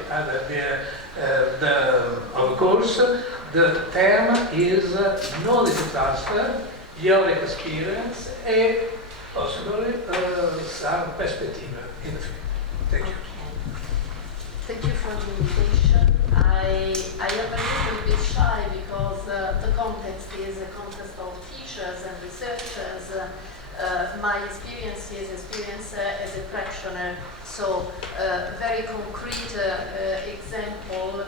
of course, the theme is knowledge transfer, your experience, and possibly some perspective in the field. Thank you. Thank you for the invitation. I am a little bit shy because the context is a context of teachers and researchers. My experience is as a practitioner, so very concrete example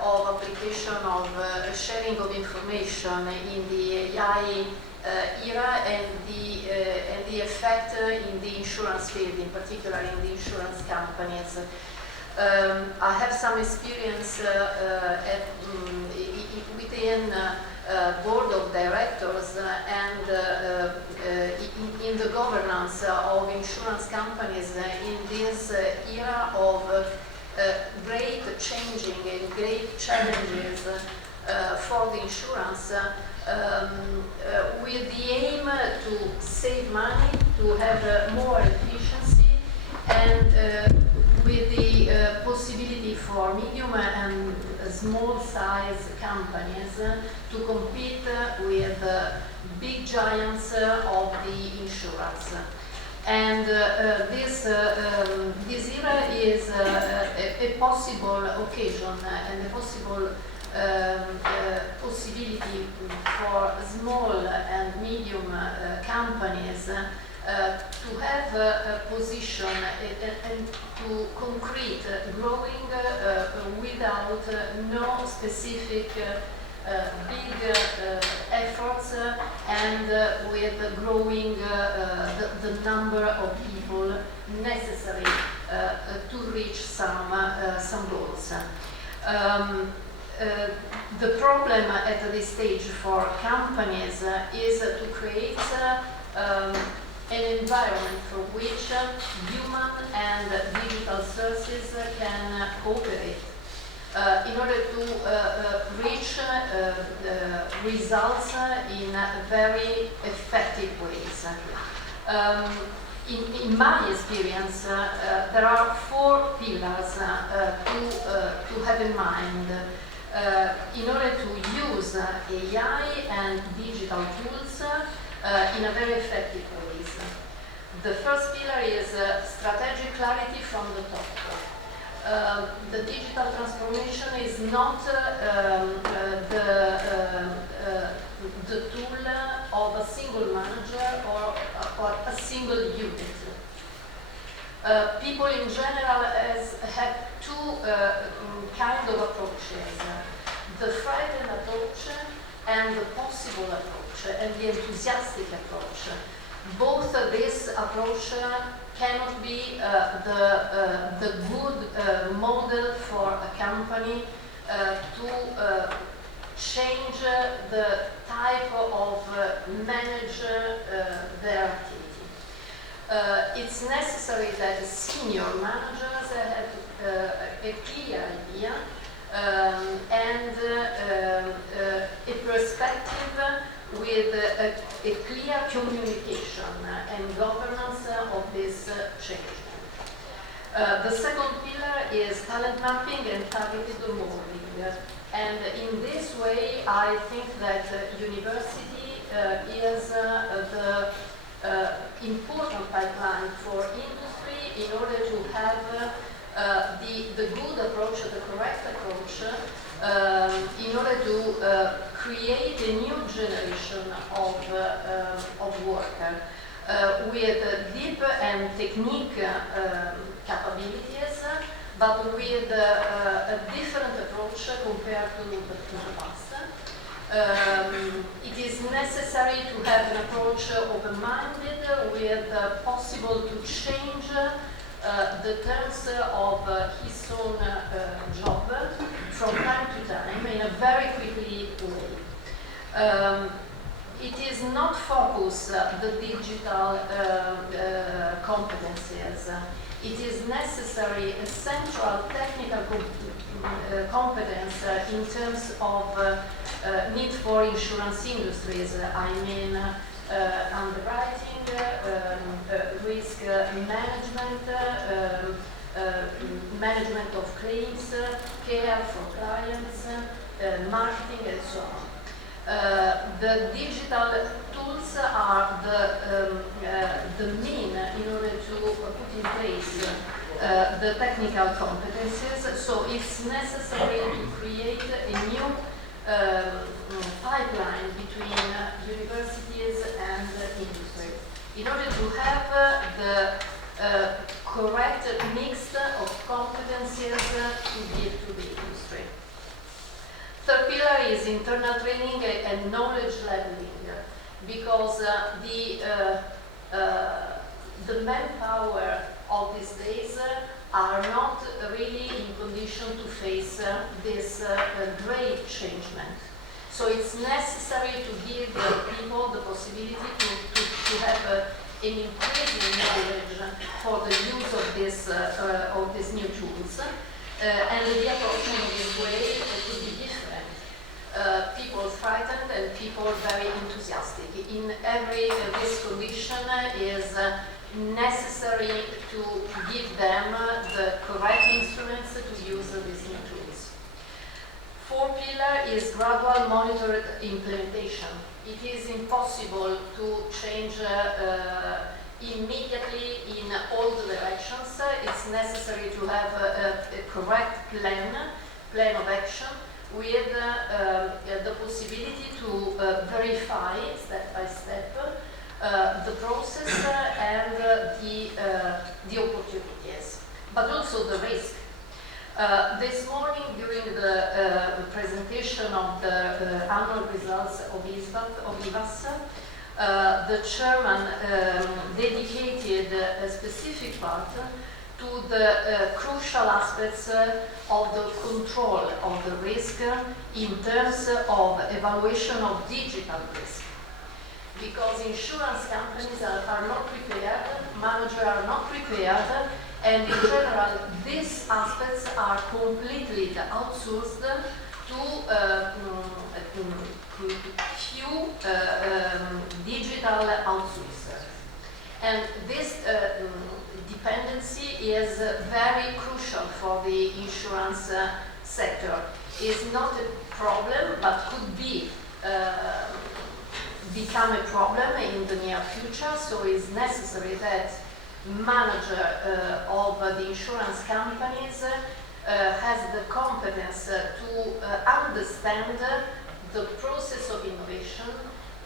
of application of sharing of information in the AI era and the effect in the insurance field, in particular in the insurance companies. I have some experience within board of directors and in the governance of insurance companies in this era of great changing and great challenges for the insurance with the aim to save money, to have more efficiency, and with the possibility for medium and small size companies to compete with big giants of the insurance. And this era is a possible occasion and a possible possibility for small and medium companies to have a position and to concrete growing without no specific big efforts and with growing the number of people necessary to reach some goals. The problem at this stage for companies is to create an environment for which human and digital sources can cooperate in order to reach results in very effective ways. In my experience, there are 4 pillars to have in mind in order to use AI and digital tools in a very effective ways. The first pillar is strategic clarity from the top. The digital transformation is not the tool of a single manager or a single unit. People in general have 2 kinds of approaches, the threatened approach and the possible approach. approach and the enthusiastic approach. Both this approach cannot be the good model for a company to change the type of manage their activity. It's necessary that the senior managers have a clear idea and a perspective with a clear communication and governance of this change. The second pillar is talent mapping and targeted onboarding. And in this way, I think that university is the important pipeline for industry in order to have the good approach, the correct approach, in order to create a new generation of work with deep and technique capabilities, but with a different approach compared to the past. It is necessary to have an approach open-minded with possible to change the terms of his own job from time to time in a very quickly way. It is not focus the digital competencies. It is necessary a central technical competence in terms of need for insurance industries. I mean underwriting, risk management, management of claims, care for clients, marketing, and so on. The digital tools are the mean in order to put in place the technical competences, so it's necessary to create a new pipeline between universities and industry in order to have the correct mix of competencies to give to the industry. Third pillar is internal training and knowledge leveling, because the manpower of these days are not really in condition to face this great changement. So it's necessary to give people the possibility to have an increasing knowledge for the use of these new tools. And the approach in this way could be different. People frightened and people very enthusiastic. In every this condition is necessary to give them the correct instruments to use these new tools. Fourth pillar is gradual monitored implementation. It is impossible to change immediately in all the directions. It's necessary to have a correct plan of action with the possibility to verify step by step the process and the opportunities, but also the risk. This morning, during the presentation of the annual results of IVAS, the chairman dedicated a specific part to the crucial aspects of the control of the risk in terms of evaluation of digital risk. Because insurance companies are not prepared, managers are not prepared, and in general, these aspects are completely outsourced to few digital outsourcers. And this dependency is very crucial for the insurance sector. It's not a problem, but could be become a problem in the near future, so it's necessary that manager of the insurance companies has the competence to understand the process of innovation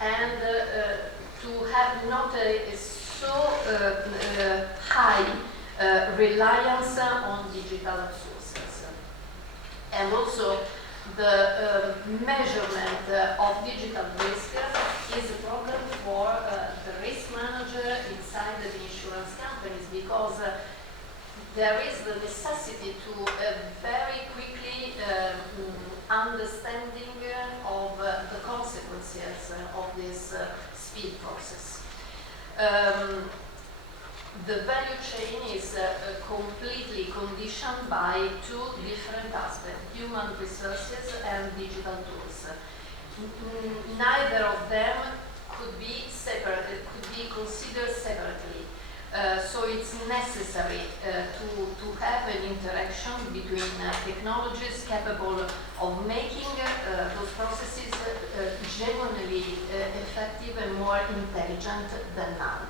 and to have not a so high reliance on digital sources. And also the measurement of digital risk is a problem for the risk manager inside the insurance companies, because there is the necessity to very quickly understanding of the consequences of this speed process. The value chain is completely conditioned by two different aspects, human resources and digital tools. Neither of them could be separate, could be considered separately. So it's necessary to have an interaction between technologies capable of making those processes genuinely effective and more intelligent than now.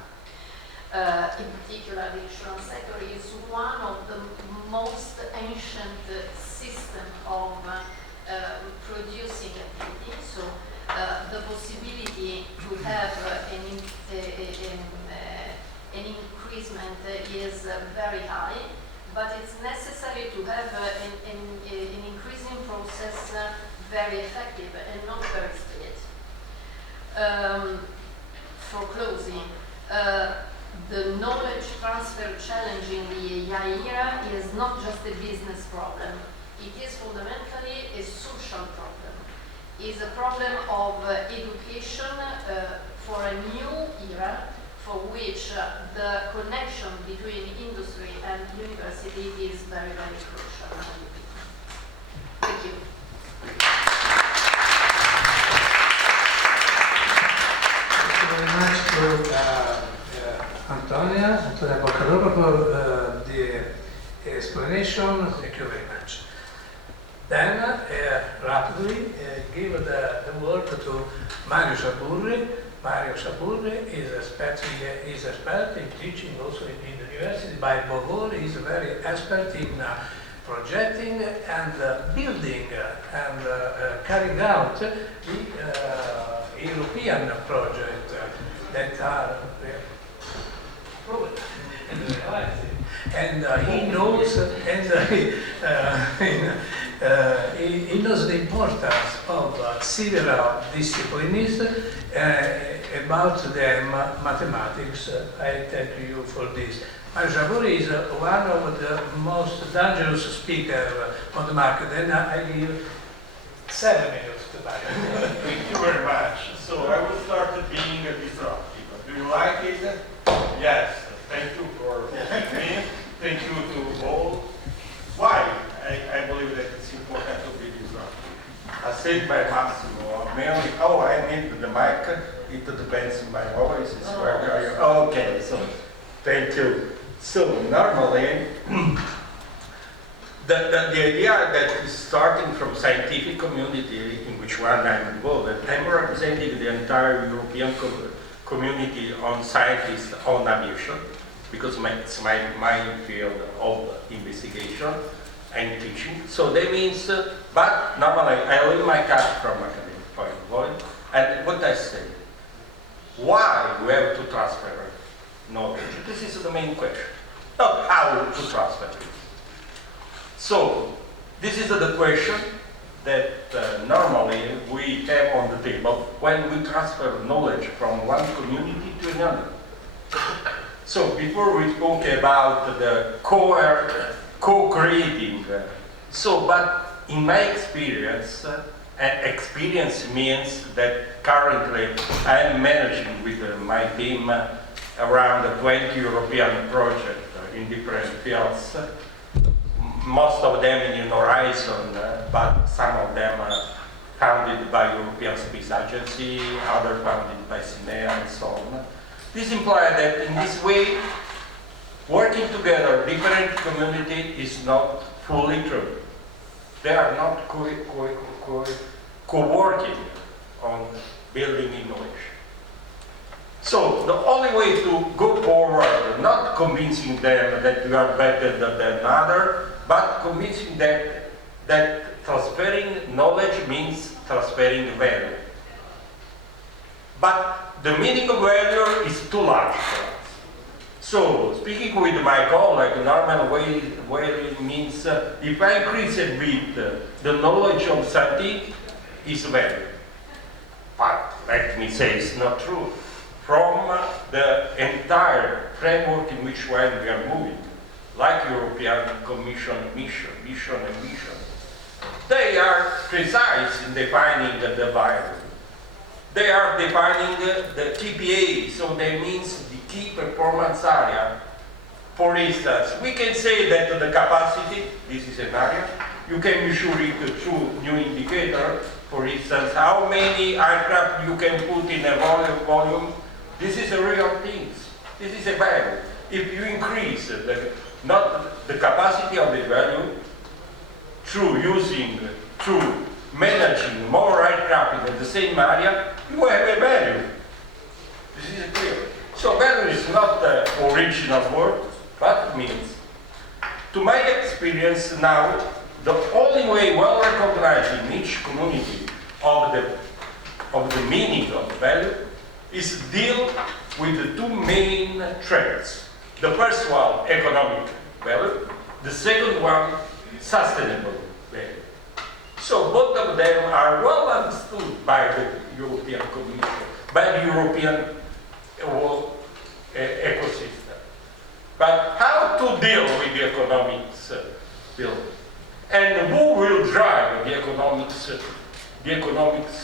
In particular, the insurance sector is one of the most ancient systems of producing activity. So the possibility to have an increasement is very high, but it's necessary to have an increasing process very effective and not very speed. For closing, the knowledge transfer challenge in the AI era is not just a business problem. It is fundamentally a social problem. It is a problem of education for a new era, for which the connection between industry and university is very, very crucial. Thank you. Thank you very much to Antonia Boccaloro for the explanation. Thank you very much. Then, rapidly, give the word to Mario Saburri. Mario Saburri is expert in teaching also in the university, but above all, he is very expert in projecting and building and carrying out the European project that are proven in reality. And he knows, he knows the importance of several disciplines, about them mathematics. I thank you for this. Mario Saburri is one of the most dangerous speakers on the market, and I give 7 minutes to Mario. Thank you very much. So I will start being disruptive. Do you like it? Yes. Thank you for me. Thank you to all. Why? I believe that it's important to be disruptive. As said by Massimo, mainly, I need the mic. It depends on my voice. Okay, so thank you. So normally, the idea that is starting from scientific community in which one I'm involved, I'm representing the entire European community on scientists on aviation, because it's my field of investigation and teaching. So that means, but normally I leave my card from academic point of view, and what I say, why we have to transfer knowledge? This is the main question, not how to transfer it. So, this is the question that normally we have on the table when we transfer knowledge from one community to another. So, before we spoke about the co-creating, but in my experience, experience means that currently I am managing with my team around 20 European projects in different fields. Most of them in Horizon, but some of them are founded by European Space Agency, others founded by CINEA and so on. This implies that in this way, working together, different community is not fully true. They are not co-working on building innovation. So the only way to go forward, not convincing them that you are better than others, but convincing them that transferring knowledge means transferring value. But the meaning of value is too large for us. So, speaking with my colleague, normal way means if I increase a bit the knowledge of something is value. But let me say, it's not true, from the entire framework in which we are moving, like European Commission mission and vision. They are precise in defining the value. They are defining the KPA, so that means the key performance area. For instance, we can say that the capacity, this is an area, you can measure it through new indicator. For instance, how many aircraft you can put in a volume. This is a real thing. This is a value. If you increase not the capacity of the value through managing more aircraft in the same area, you have a value. This is clear. So value is not the original word, but means. To my experience now, the only way well recognized in each community of the meaning of value is deal with the two main trends. The first one, economic value. The second one, sustainable value. So both of them are well understood by the European Commission, by the European ecosystem. But how to deal with the economics bill? And who will drive the economics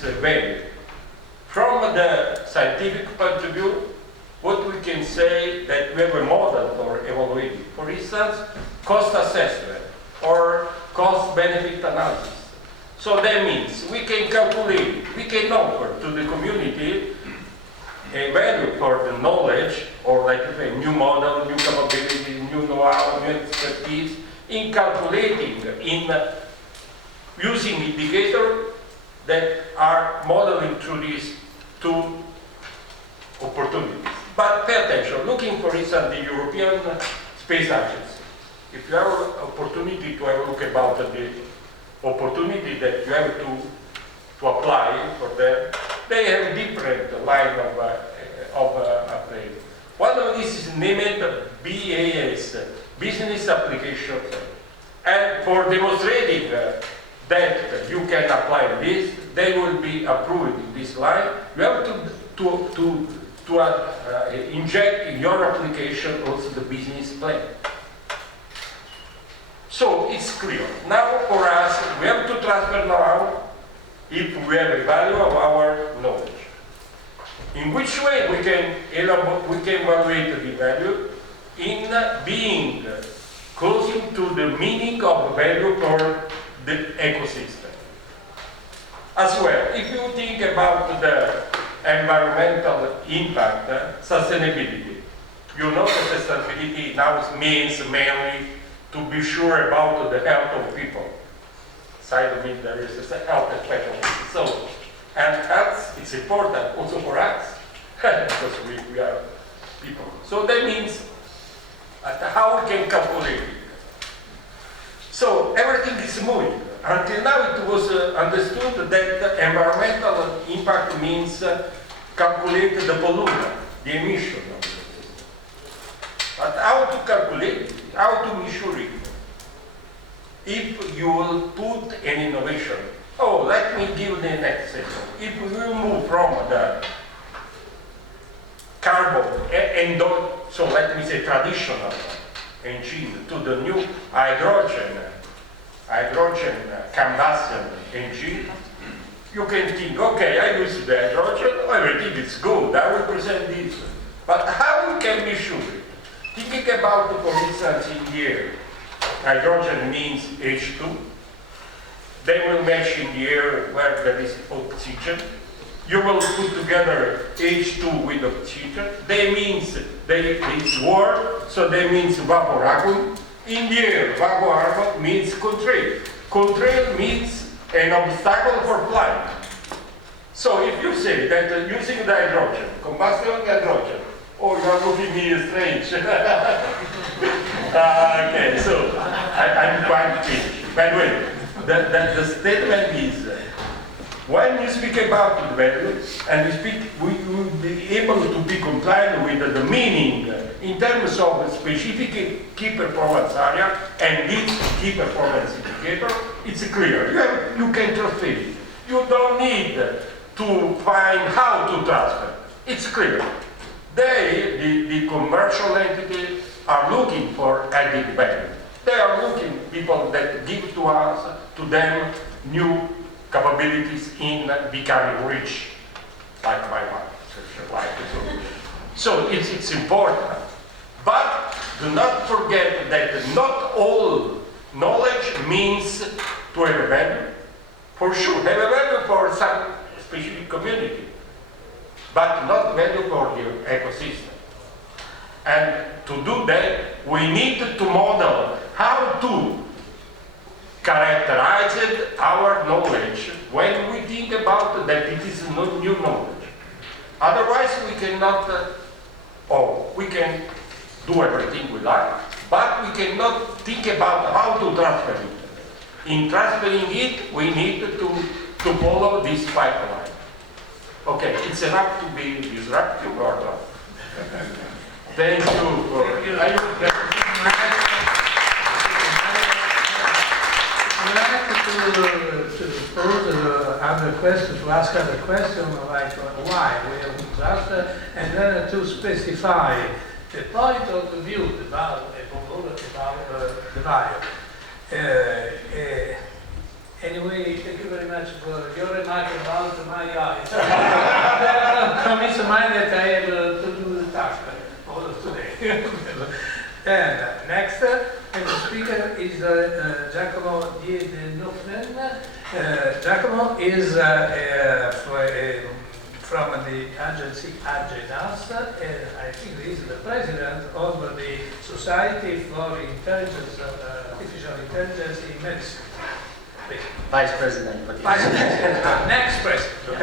value? From the scientific point of view, what we can say that we have a model for evaluating. For instance, cost assessment or cost-benefit analysis. So that means we can calculate, we can offer to the community a value for the knowledge, or like a new model, new capability, new know-how, new expertise, in calculating, in using indicators that are modeling through these two opportunities. But pay attention, looking for instance the European Space Agency. If you have an opportunity to have a look about the opportunity that you have to apply for them, they have different line of appraisal. One of these is named BAS, Business Application. And for demonstrating that you can apply this, they will be approved in this line. You have to inject in your application also the business plan. So it's clear. Now for us, we have to transfer know-how if we have a value of our knowledge. In which way we can evaluate the value? In being closing to the meaning of value for the ecosystem. As well, if you think about the environmental impact, sustainability, you know that sustainability now means mainly to be sure about the health of people. Side of it, there is a health specialist. So, and health is important also for us, because we are people. So that means how we can calculate it. So everything is moving. Until now it was understood that environmental impact means calculate the pollutant, the emission of the system. But how to calculate it? How to measure it? If you will put an innovation. Oh, let me give the next example. If we will move from the carbon and so let me say traditional engine to the new hydrogen combustion engine, you can think, okay, I use the hydrogen, everything is good, I will present this. But how we can measure it? Thinking about, for instance, in the air, hydrogen means H2. They will mesh in the air where there is oxygen. You will put together H2 with oxygen. They means it's water, so they means vaporagon. In the air, vaporagon means contrail. Contrail means an obstacle for flight. So if you say that using the hydrogen, combustion hydrogen, oh, you are looking at me strange. Okay, so I'm quite finished. By the way, the statement is, when you speak about the value, and we will be able to be compliant with the meaning in terms of specific key performance area and this key performance indicator, it's clear. You can transfer it. You don't need to find how to transfer. It's clear. They, the commercial entity, are looking for added value. They are looking people that give to us, to them, new capabilities in becoming rich, like my wife. So it's important. But do not forget that not all knowledge means to have a value. For sure, have a value for some specific community, but not value for the ecosystem. And to do that, we need to model how to characterize our knowledge when we think about that it is not new knowledge. Otherwise, we cannot, we can do everything we like, but we cannot think about how to transfer it. In transferring it, we need to follow this pipeline. Okay, it's enough to be disruptive or not? Thank you for... To pose other questions, to ask other questions like why we have disaster, and then to specify the point of the view about the value. Anyway, thank you very much for your remark about my eyes. Commits mind that I have to do the task all of today. And next, the speaker is Giacomo Di Nuffnen. Giacomo is from the agency Agenas, and I think he is the president of the Society for Intelligence, Artificial Intelligence in Medicine. Please. Vice President. Vice President. Next President.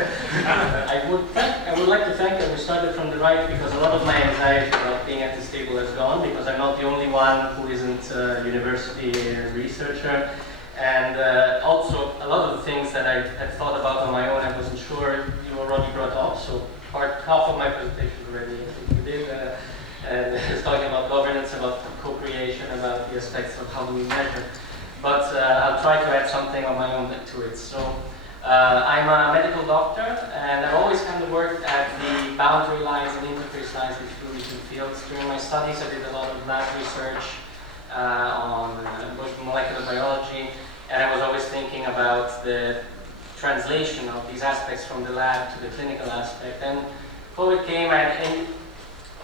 I would like to thank that we started from the right, because a lot of my anxiety about being at this table has gone, because I'm not the only one who isn't a university researcher. And also, a lot of the things that I had thought about on my own, I wasn't sure you already brought up. So half of my presentation already, I think you did. And it's talking about governance, about co-creation, about the aspects of how do we measure. But I'll try to add something of my own to it. So I'm a medical doctor, and I've always kind of worked at the boundary lines and interface lines between the two fields. During my studies, I did a lot of lab research on molecular biology, and I was always thinking about the translation of these aspects from the lab to the clinical aspect. And COVID came, and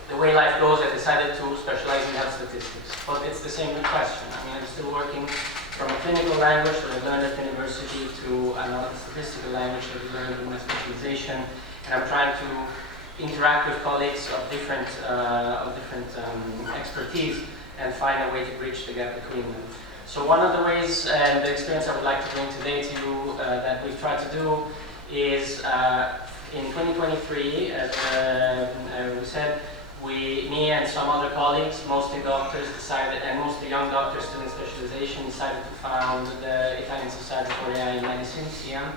the way life goes, I decided to specialize in health statistics. But it's the same question. I mean, I'm still working from a clinical language that I learned at university to another statistical language that I learned in my specialization, and I'm trying to interact with colleagues of different expertise and find a way to bridge the gap between them. So one of the ways and the experience I would like to bring today to you that we've tried to do is in 2023, as we said, me and some other colleagues, mostly doctors, decided, and mostly young doctors still in specialization, decided to found the Italian Society for AI in Medicine, SIAM.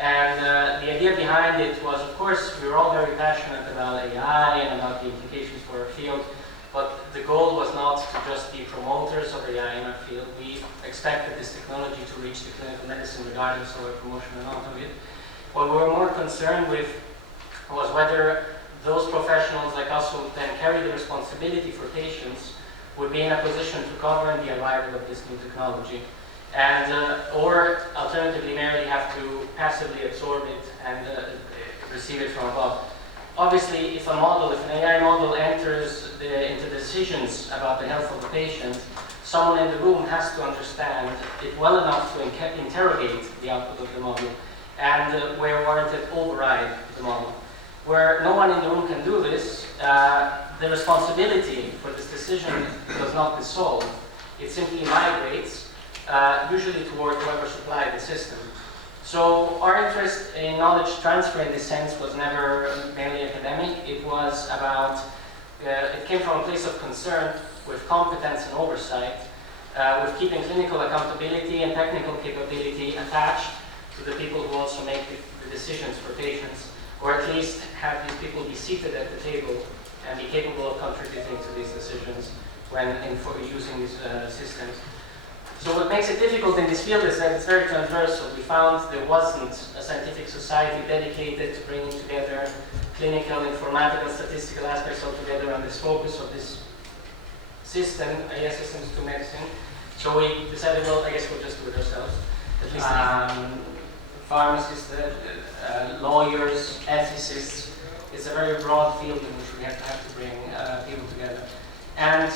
And the idea behind it was, of course, we were all very passionate about AI and about the implications for our field, but the goal was not to just be promoters of AI in our field. We expected this technology to reach the clinical medicine regardless of our promotion or not of it. What we were more concerned with was whether those professionals like us who then carry the responsibility for patients would be in a position to govern the arrival of this new technology, and or alternatively merely have to passively absorb it and receive it from above. Obviously, if an AI model enters into decisions about the health of the patient, someone in the room has to understand it well enough to interrogate the output of the model and, where warranted, override the model. Where no one in the room can do this, the responsibility for this decision does not dissolve. It simply migrates, usually toward whoever supplied the system. So our interest in knowledge transfer in this sense was never merely academic. It was about, it came from a place of concern with competence and oversight, with keeping clinical accountability and technical capability attached to the people who also make the decisions for patients, or at least have these people be seated at the table and be capable of contributing to these decisions when using these systems. So what makes it difficult in this field is that it's very transversal. We found there wasn't a scientific society dedicated to bringing together clinical, informatical, statistical aspects all together on this focus of this system, AI systems to medicine. So we decided, well, I guess we'll just do it ourselves. At least pharmacists, lawyers, ethicists. It's a very broad field in which we have to bring people together. And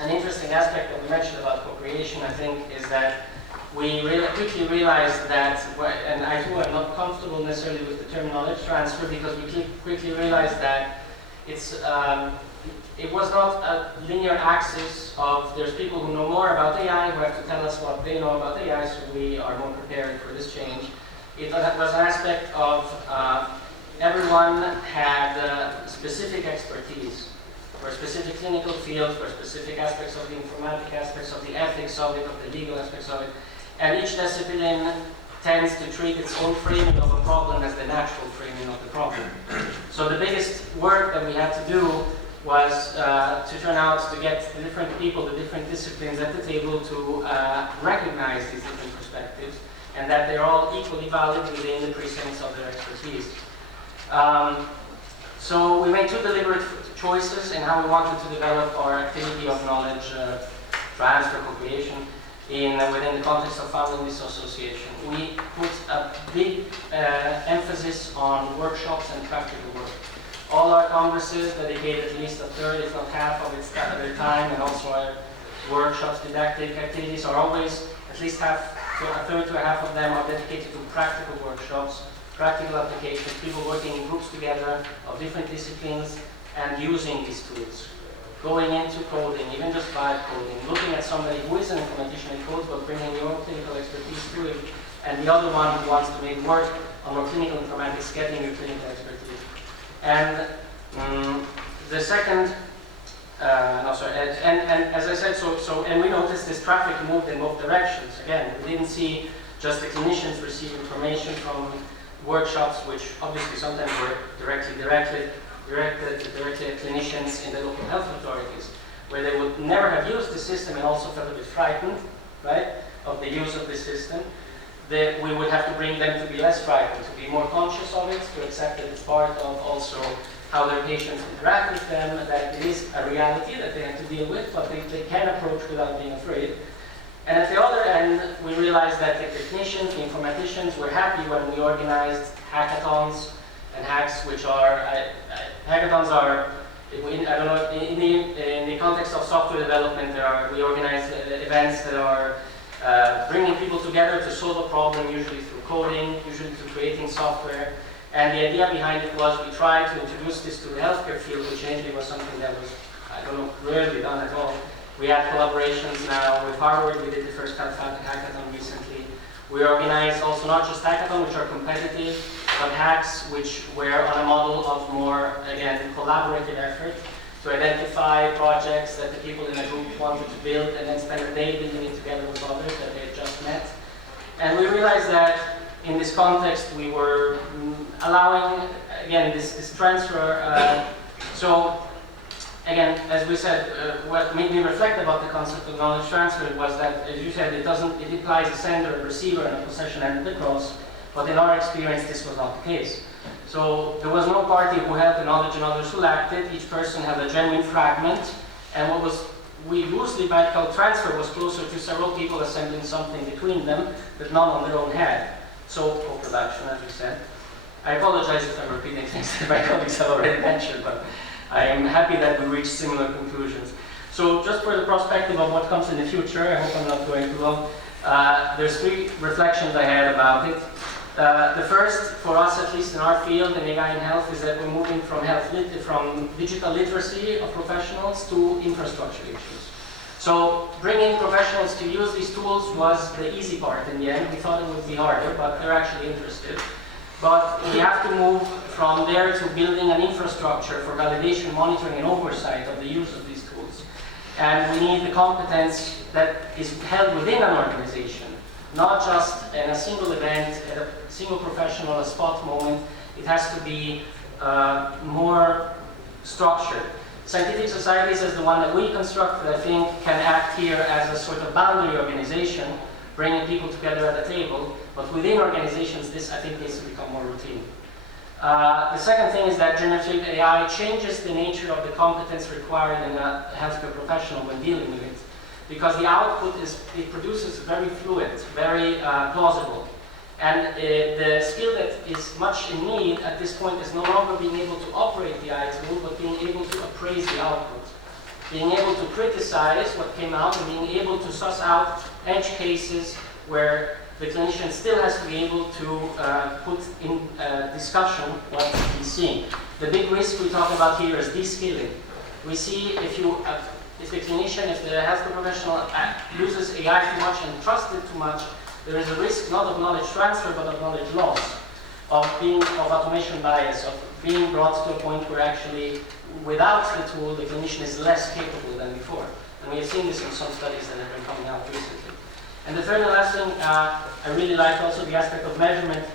an interesting aspect that we mentioned about co-creation, I think, is that we really quickly realized that, and I too am not comfortable necessarily with the term knowledge transfer, because we quickly realized that it was not a linear axis of there's people who know more about AI who have to tell us what they know about AI, so we are more prepared for this change. It was an aspect of everyone had specific expertise for a specific clinical field, for specific aspects of the informatic aspects of the ethics of it, of the legal aspects of it. And each discipline tends to treat its own framing of a problem as the natural framing of the problem. So the biggest work that we had to do was to turn out to get the different people, the different disciplines at the table to recognize these different perspectives and that they're all equally valid within the precincts of their expertise. So we made two deliberate choices in how we wanted to develop our activity of knowledge transfer, co-creation within the context of founding this association. We put a big emphasis on workshops and practical work. All our congresses dedicated at least a third, if not half of their time, and also our workshops, didactic activities are always at least a third to a half of them are dedicated to practical workshops, practical applications, people working in groups together of different disciplines and using these tools. Going into coding, even just vibe coding, looking at somebody who is an informatician and codes, but bringing your own clinical expertise to it, and the other one who wants to make work on more clinical informatics, getting your clinical expertise. And the second, and as I said, and we noticed this traffic moved in both directions. Again, we didn't see just the clinicians receive information from workshops, which obviously sometimes were directly at clinicians in the local health authorities, where they would never have used the system and also felt a bit frightened, right, of the use of the system. That we would have to bring them to be less frightened, to be more conscious of it, to accept that it's part of also how their patients interact with them, that it is a reality that they have to deal with, but they can approach without being afraid. And at the other end, we realized that the technicians, the informaticians were happy when we organized hackathons and hacks, which are, hackathons are, I don't know, in the context of software development, we organize events that are bringing people together to solve a problem, usually through coding, usually through creating software. And the idea behind it was we tried to introduce this to the healthcare field, which initially was something that was, I don't know, rarely done at all. We have collaborations now with Harvard. We did the first hackathon recently. We organized also not just hackathons, which are competitive, but hacks which were on a model of more, again, collaborative effort to identify projects that the people in a group wanted to build and then spend a day building it together with others that they had just met. And we realized that in this context we were allowing, again, this transfer. So again, as we said, what made me reflect about the concept of knowledge transfer was that, as you said, it implies a sender, a receiver, and a possession end of the cross, but in our experience this was not the case. So there was no party who held the knowledge and others who lacked it. Each person had a genuine fragment, and what we loosely might call transfer was closer to several people assembling something between them, but none on their own head. So co-production, as we said. I apologize if I'm repeating things that my colleagues have already mentioned, but I am happy that we reached similar conclusions. So just for the perspective of what comes in the future, I hope I'm not going too long, there's three reflections I had about it. The first, for us at least in our field, in AI and health, is that we're moving from digital literacy of professionals to infrastructure issues. So bringing professionals to use these tools was the easy part in the end. We thought it would be harder, but they're actually interested. But we have to move from there to building an infrastructure for validation, monitoring, and oversight of the use of these tools. And we need the competence that is held within an organization, not just in a single event, at a single professional, a spot moment. It has to be more structured. Scientific societies, as the one that we constructed, I think, can act here as a sort of boundary organization, bringing people together at the table. But within organizations, this, I think, needs to become more routine. The second thing is that generative AI changes the nature of the competence required in a healthcare professional when dealing with it. Because the output is, it produces very fluid, very plausible. And the skill that is much in need at this point is no longer being able to operate the AI tool, but being able to appraise the output. Being able to criticize what came out and being able to suss out edge cases where the clinician still has to be able to put in discussion what he's seeing. The big risk we talk about here is de-skilling. We see if the clinician, if the healthcare professional uses AI too much and trusts it too much, there is a risk not of knowledge transfer, but of knowledge loss, of automation bias, of being brought to a point where actually, without the tool, the clinician is less capable than before. And we have seen this in some studies that have been coming out recently. And the third and last thing, I really like also the aspect of measurement,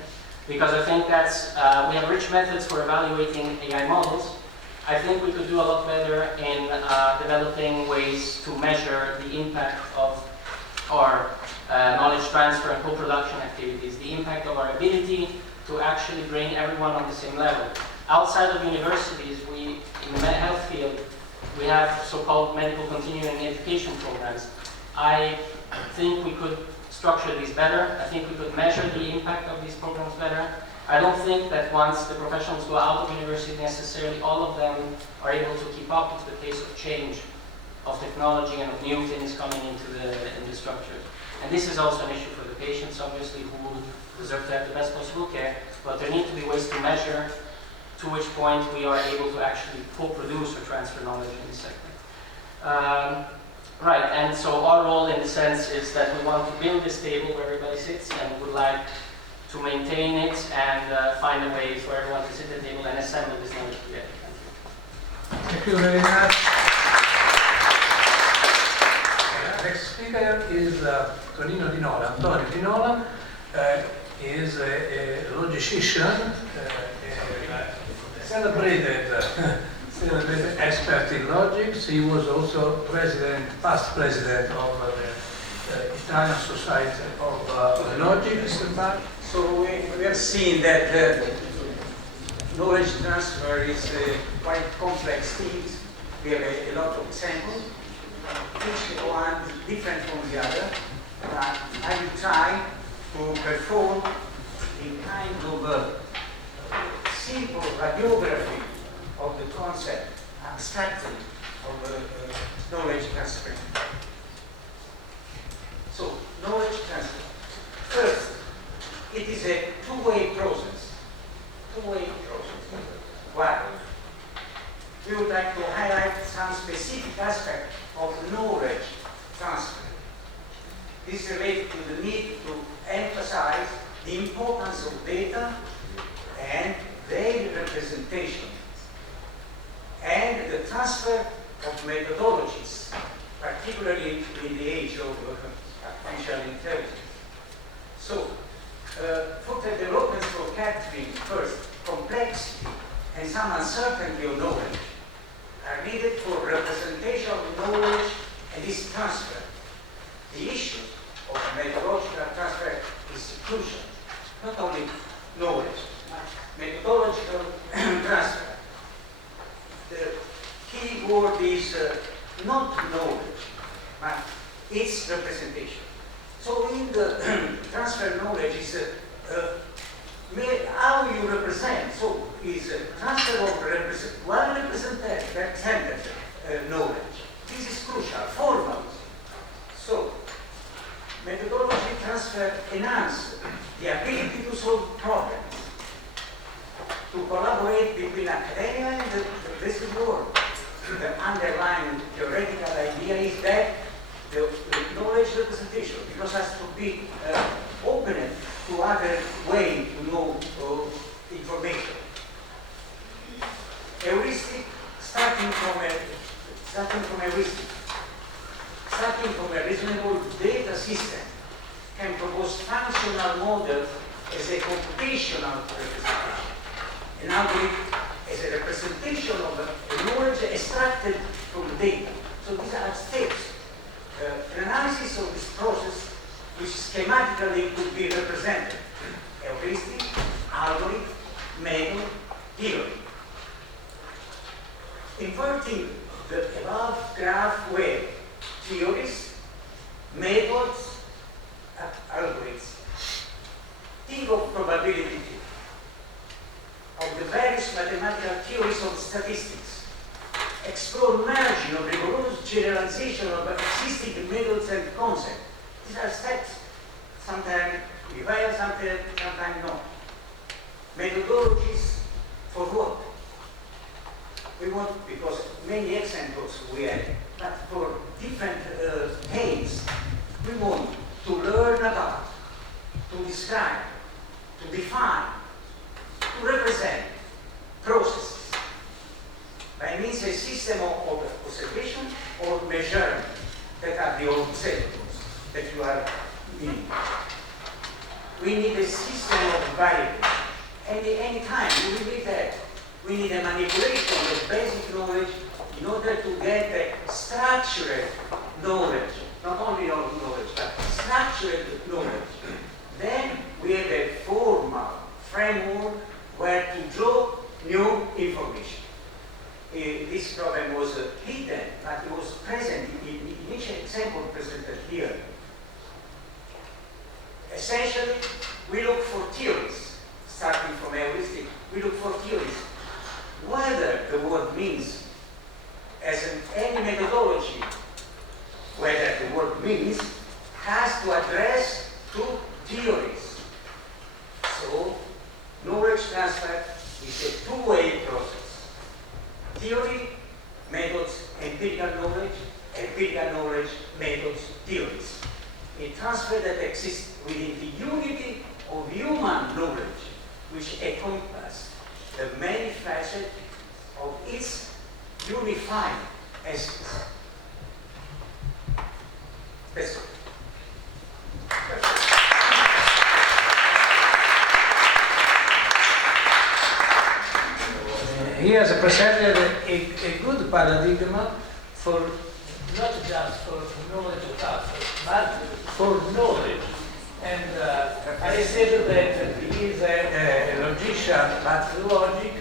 because I think that's, we have rich methods for evaluating AI models. I think we could do a lot better in developing ways to measure the impact of our knowledge transfer and co-production activities, the impact of our ability to actually bring everyone on the same level. Outside of universities, in the health field, we have so-called medical continuing education programs. I think we could structure these better. I think we could measure the impact of these programs better. I don't think that once the professionals go out of university, necessarily all of them are able to keep up with the pace of change of technology and of new things coming into the structure. And this is also an issue for the patients, obviously, who deserve to have the best possible care, but there need to be ways to measure to which point we are able to actually co-produce or transfer knowledge in this segment. Right, and so our role in the sense is that we want to build this table where everybody sits and would like to maintain it and find a way for everyone to sit at the table and assemble this knowledge together. Thank you very much. Next speaker is Antonio Di Nola is a logician, celebrated expert in logics. He was also past president of the Italian Society of Logics. So we have seen that knowledge transfer is a quite complex thing. We have a lot of examples, each one different from the other. I will try to perform a kind of simple radiography of the concept, abstractly, of knowledge transfer. So, knowledge transfer. First, it is a two-way process. Why? We would like to highlight some specific aspect of knowledge transfer. This relates to the need to emphasize the importance of data and their representation, and the transfer of methodologies, particularly in the age of artificial intelligence. So, for the developments for capturing first complexity and some uncertainty of knowledge are needed for representation of knowledge and its transfer. The issue of methodological transfer is crucial. Not only knowledge, methodological transfer. The key word is not knowledge, but its representation. So in the transfer knowledge is how you represent. So is transfer of well-represented knowledge. This is crucial, formal. So methodology transfer enhances the ability to solve problems, to collaborate between academia and the business world. The underlying theoretical idea is that the knowledge representation, because it has to be opened to other way to know information. Heuristic, starting from a reasonable data system, can propose functional models as a computational representation. An algorithm as a representation of a knowledge extracted from data. So these are steps. An analysis of this process, which schematically could be represented: heuristic, algorithm, method, theory. Inverting the above graph where theories, methods, and algorithms. Think of probability of the various mathematical theories of statistics. Explore merging of rigorous generalization of existing methods and concepts. These are steps. Sometimes we fail, sometimes no. Methodologies for what? We want, because many examples we have, but for different aims, we want to learn about, to describe, to define, to represent processes by means of a system of observation or measurement that are the observables that you are needing. We need a system of variables. Any time we need that. We need a manipulation of basic knowledge in order to get a structured knowledge, not only of knowledge, but structured knowledge. Then we have a formal framework where to draw new information. This problem was hidden, but it was present in each example presented here. Essentially, we look for theories, starting from heuristic. We look for theories. Whether the word means, as in any methodology, whether the word means has to address two theories. So, knowledge transfer is a two-way process. Theory, methods, empirical knowledge, methods, theories. A transfer that exists within the unity of human knowledge, which encompasses the many facets of its unified essence. That's all. He has presented a good paradigm for not just for knowledge transfer, but for knowledge. And I said that he is a logician, but logic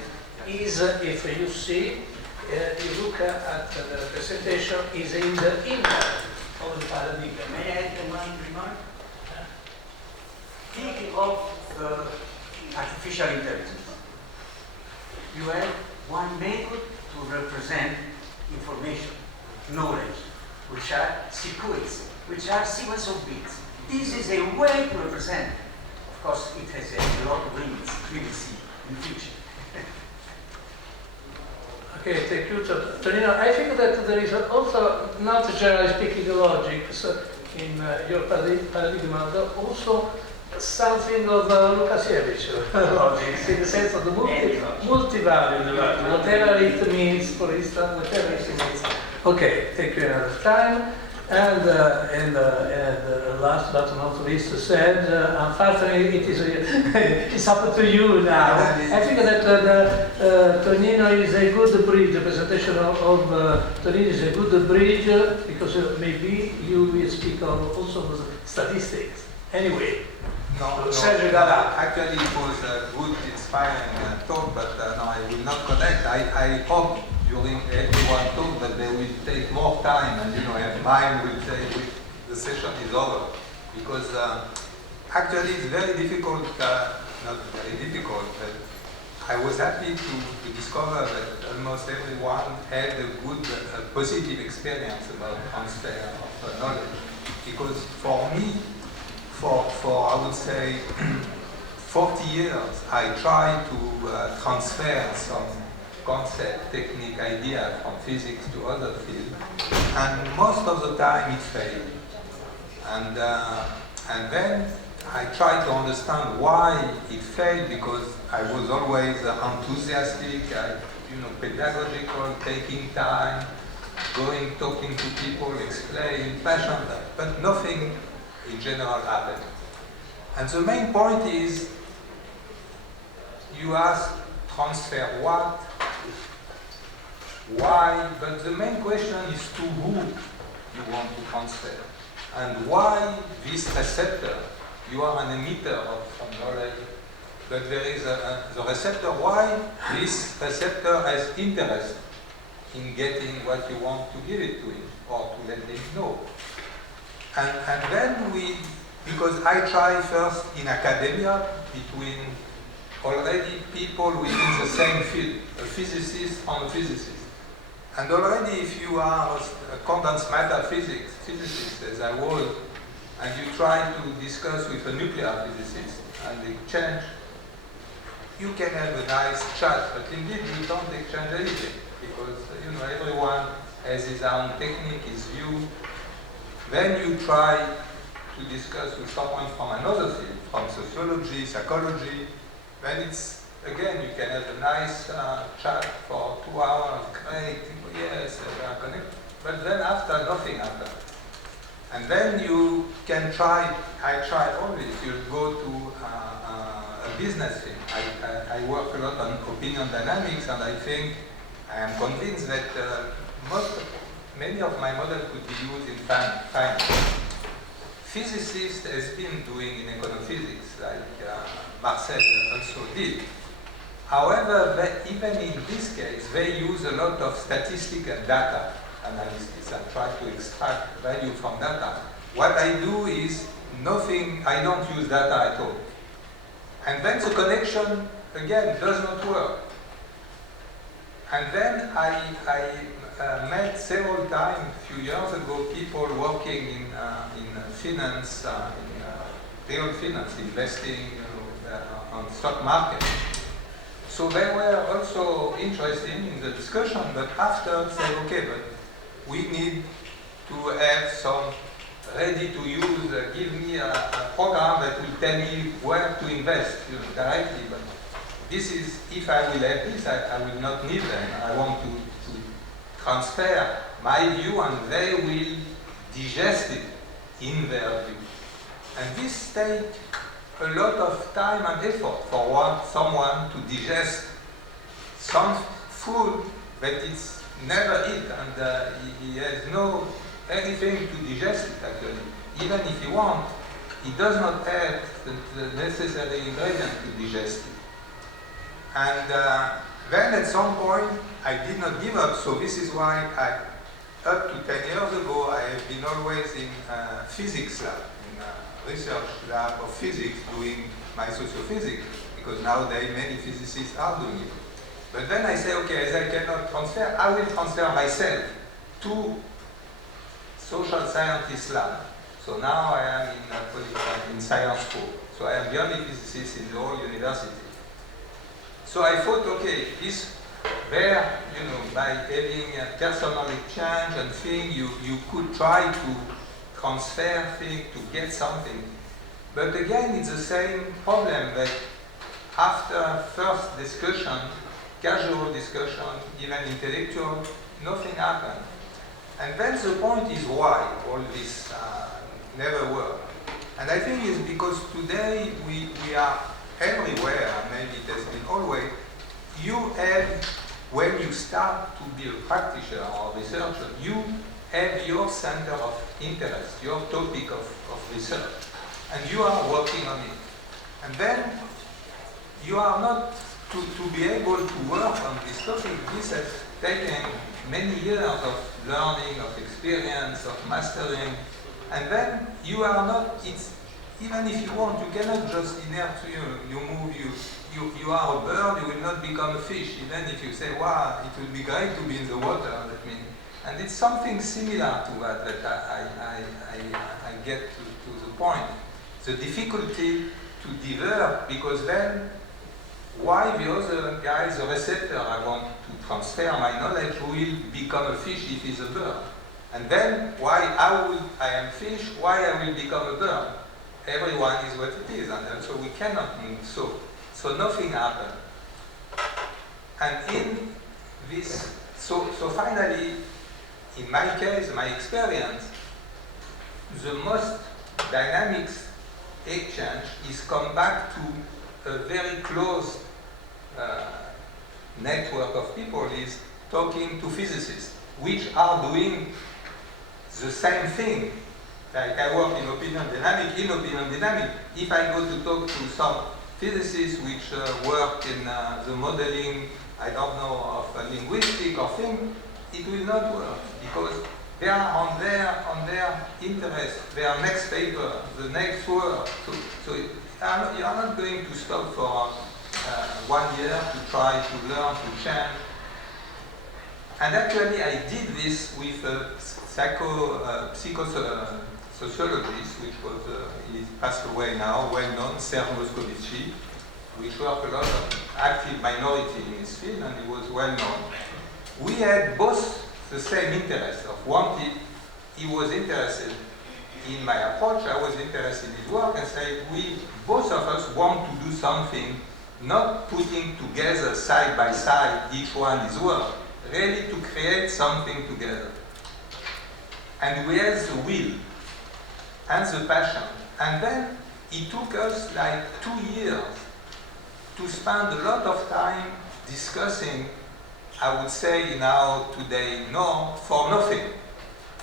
is, if you see, you look at the presentation, is in the inner of the paradigm. May I add one remark? Think of artificial intelligence. You have one method to represent information, knowledge, which are sequences, which are sequence of bits. This is a way to represent. Of course, it has a lot of limits. We will see in the future. Okay, thank you, Tonino. I think that there is also, not generally speaking, logic in your paradigm, but also something of Lukasiewicz logic, in the sense of the multi-value logic, whatever it means, for instance, whatever it means. Okay, thank you another time. And last but not least said, unfortunately, it's up to you now. I think that Tonino is a good bridge. The presentation of Tonino is a good bridge because maybe you will speak also of statistics. Anyway. No, actually it was a good, inspiring talk, but no, I will not connect. I hope during everyone talk that they will take more time, and and mine will take when the session is over, because actually it's very difficult. Not very difficult, but I was happy to discover that almost everyone had a good, positive experience about transfer of knowledge, because for me, for I would say 40 years, I tried to transfer some concept, technique, idea from physics to other fields, and most of the time it failed. And then I tried to understand why it failed, because I was always enthusiastic, pedagogical, taking time, going, talking to people, explaining, passionate, but nothing in general happened. And the main point is, you ask transfer what, why, but the main question is to who you want to transfer, and why this receptor. You are an emitter of some knowledge, but there is the receptor. Why this receptor has interest in getting what you want to give it to him, or to let him know. And then because I try first in academia between already people within the same field, a physicist and a physicist. And already if you are a condensed matter physicist, as I was, and you try to discuss with a nuclear physicist and exchange, you can have a nice chat, but indeed you don't exchange anything, because everyone has his own technique, his view. Then you try to discuss with someone from another field, from sociology, psychology, then it's, again, you can have a nice chat for 2 hours, great, yes, they are connected. But then after, nothing happens. And then you can try, I try always, you go to a business thing. I work a lot on opinion dynamics, and I think, I am convinced that many of my models could be used in finance. Physicists has been doing in econophysics, like Marcel also did. However, even in this case, they use a lot of statistical data analysis and try to extract value from data. What I do is nothing, I don't use data at all. And then the connection, again, does not work. And then I met several times, a few years ago, people working in finance, in real finance, investing on stock market. So they were also interested in the discussion, but after said, okay, but we need to have some ready to use, give me a program that will tell me where to invest directly. But this is, if I will have this, I will not need them. I want to transfer my view, and they will digest it in their view. And this takes a lot of time and effort for someone to digest some food that it's never eat, and he has no anything to digest it actually. Even if he wants, he does not have the necessary ingredient to digest it. And then at some point, I did not give up, so this is why up to 10 years ago, I have been always in physics lab, in research lab of physics, doing my sociophysics, because nowadays many physicists are doing it. But then I say, okay, as I cannot transfer, I will transfer myself to social scientist lab. So now I am in science school. So I am the only physicist in the whole university. So I thought, okay, this there, by having a personal exchange and thing, you could try to transfer things, to get something. But again, it's the same problem that after first discussion, casual discussion, even intellectual, nothing happened. And then the point is why all this never worked. And I think it's because today we are everywhere, maybe it has been always, you have, when you start to be a practitioner or researcher, you have your center of interest, your topic of research, and you are working on it. And then you are not, to be able to work on this topic, this has taken many years of learning, of experience, of mastering, and then you are not, it's, even if you want, you cannot just inert, you move, you are a bird, you will not become a fish, even if you say, wow, it will be great to be in the water, that means. And it's something similar to that I get to the point. The difficulty to develop, because then, why the other guy, the receptor, I want to transfer my knowledge, will become a fish if he's a bird. And then, why I am fish, why I will become a bird? Everyone is what it is, and so we cannot move. So nothing happened. And in this, so finally, in my case, my experience, the most dynamics exchange is come back to a very close network of people, is talking to physicists, which are doing the same thing. Like I work in opinion dynamics. In opinion dynamics, if I go to talk to some physicists which work in the modeling, I don't know, of a linguistic or thing, it will not work because they are on their interest, their next paper, the next work. So you are not going to stop for 1 year to try to learn, to change. And actually I did this with a psychosociologist, which was, he passed away now, well-known, Serge Moscovici, which worked a lot of active minority in his field, and he was well-known. We had both the same interest of wanted. He was interested in my approach, I was interested in his work, and said, we, both of us want to do something, not putting together side by side each one his work, really to create something together. And we had the will and the passion. And then it took us like 2 years to spend a lot of time discussing, I would say now today, no, for nothing.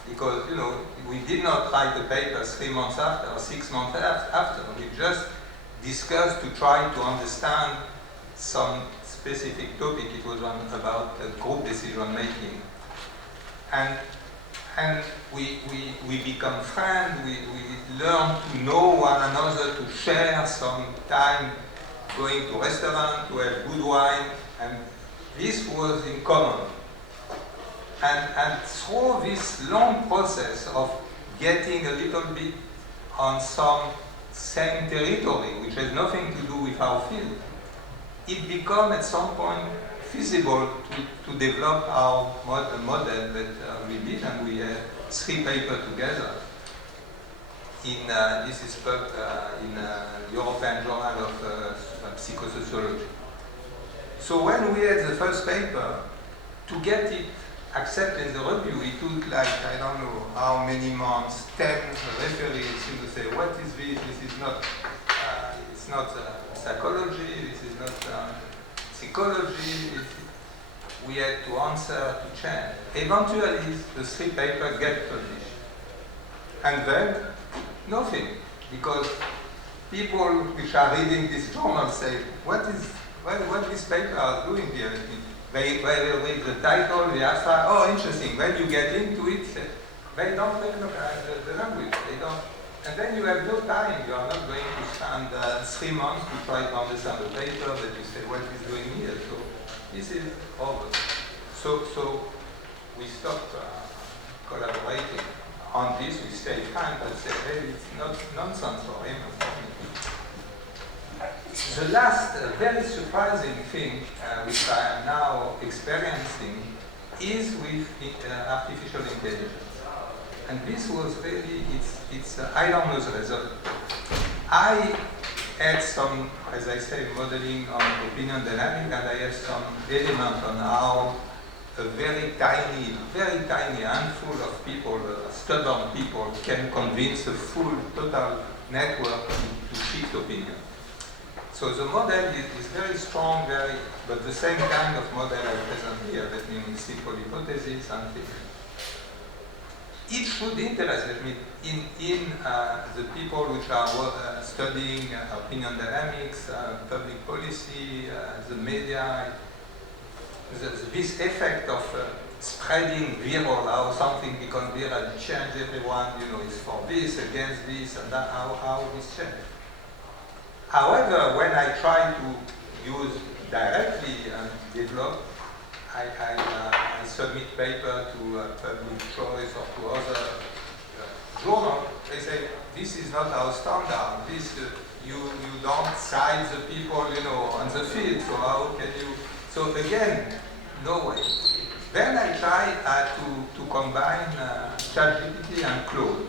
Because, you know, we did not write the paper 3 months after or 6 months after. We just discussed to try to understand some specific topic. It was about group decision making. And we become friends, we learn to know one another, to share some time going to restaurant, to have good wine, and this was in common. And through this long process of getting a little bit on some same territory, which has nothing to do with our field, it became at some point feasible to develop our model that we did, and we had 3 papers together. In this is in European Journal of Psychosociology. So when we had the first paper, to get it accepted in the review, it took like, I don't know how many months, 10 referees to say, what is this? This is not, it's not psychology, this is not psychology. We had to answer, to change. Eventually, the 3 papers get published. And then, nothing. Because people which are reading this journal say, what this paper are doing here? They read the title, the abstract, oh, interesting. When you get into it, they don't recognize the language. They don't. And then you have no time. You are not going to spend 3 months to try to understand the paper that you say, what is doing here? So this is over. So we stopped collaborating on this. We stayed friends, but said, hey, it's not nonsense for him and for me. The last very surprising thing which I am now experiencing is with artificial intelligence. And this was really, I don't know the result. I had some, as I say, modeling on opinion dynamics, and I have some element on how a very tiny handful of people, stubborn people, can convince a full, total network to shift opinion. So the model is very strong, but the same kind of model I present here, that means simple hypothesis and things. It should interest me in the people which are studying opinion dynamics, public policy, the media, this effect of spreading viral, how something becomes viral, change everyone, you know, is for this, against this, and that, how this change. However, when I try to use directly and develop, I submit paper to Public Choice or to other journals. They say, this is not our standard. This, you don't cite the people, you know, on the field, so how can you? So again, no way. Then I try to combine ChatGPT and Claude.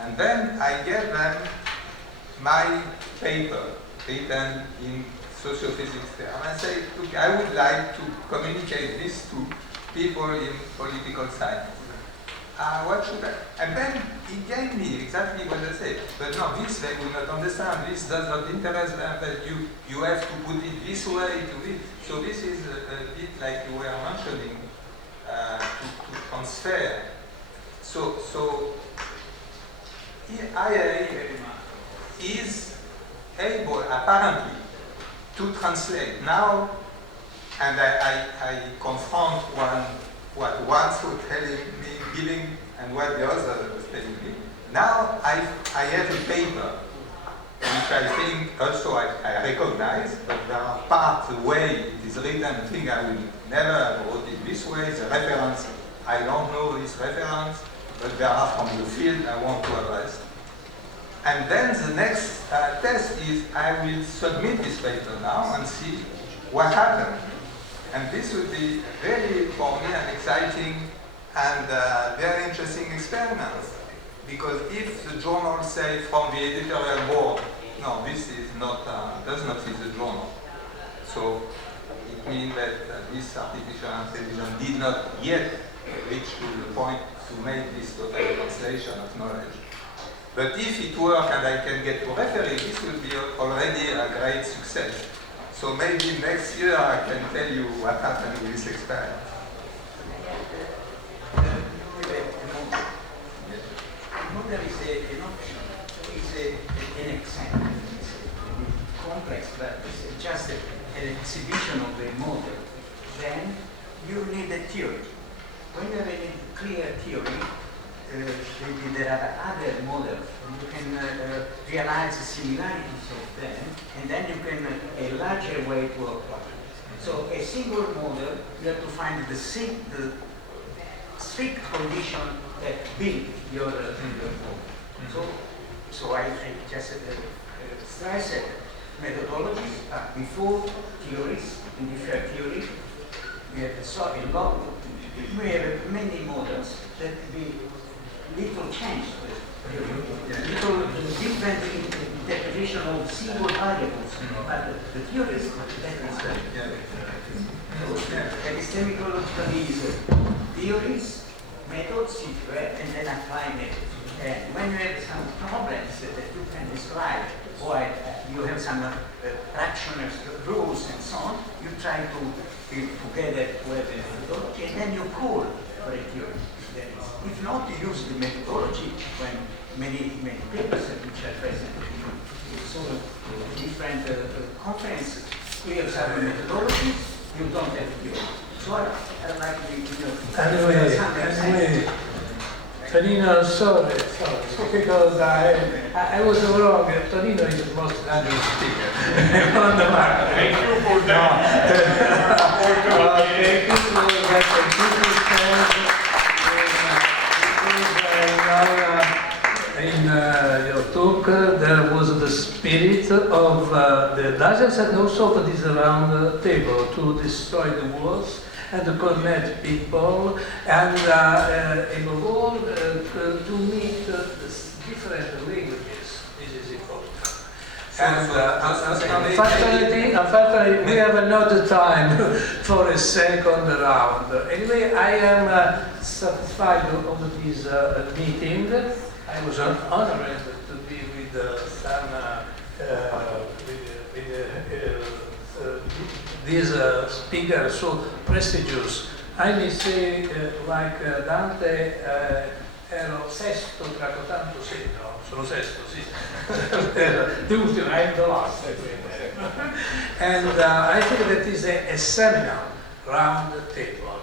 And then I gave them my paper written in sociophysics there. And I say, look, I would like to communicate this to people in political science. What should I? And then he gave me exactly what I said. But no, this they will not understand. This does not interest them. But you have to put it this way to it. So this is a bit like you were mentioning. to transfer. So IRA is able apparently to translate now, and I confront what one was telling me, giving, and what the other was telling me. Now I have a paper, which I think also I recognize, but there are parts, the way it is written, I think I will never have wrote it this way. The reference, I don't know this reference, but there are from the field I want to address. And then the next test is I will submit this paper now and see what happens. And this would be very, for me, an exciting and very interesting experiment. Because if the journal say from the editorial board, no, this is not, does not fit the journal. So it means that this artificial intelligence did not yet reach to the point to make this total translation of knowledge. But if it works and I can get to referee, this will be already a great success. So maybe next year I can tell you what happened with this experiment. There is an option, an example. It's complex, but it's just an exhibition of the model. Then you need a theory. When you have a clear theory, there are other models. You can realize the similarities of them, and then you can a larger way to apply. So a single model, you have to find the strict condition that build your model. So I just stress it. Methodologies are before theories, in different theories. We have a lot. We have many models that be little changed, little different interpretation of single variables, but the theories that is epistemological is theories, methods, and then apply methods. And when you have some problems that you can describe, or you have some fractional rules and so on, you try to be together with the methodology, and then you call for a theory. If not, you use the methodology when many papers which are present in so different conferences. We have some methodologies, you don't have theory. So I like the Anyway, Tonino, sorry, because I was wrong. Tonino is the most dangerous speaker on the market. Thank you for that. Thank you for that. In your talk, there was the spirit of the Dazens and also of this round table to destroy the walls and to connect people and above all to meet different languages. This is important. And unfortunately, we have another time for a second round. Anyway, I am satisfied of this meeting. I was honored to be with these speakers so prestigious. I may say, like Dante, ero sesto tra cotanto no, sono sesto, sì. The ultimo, I'm the last. And I think that is a seminal round table.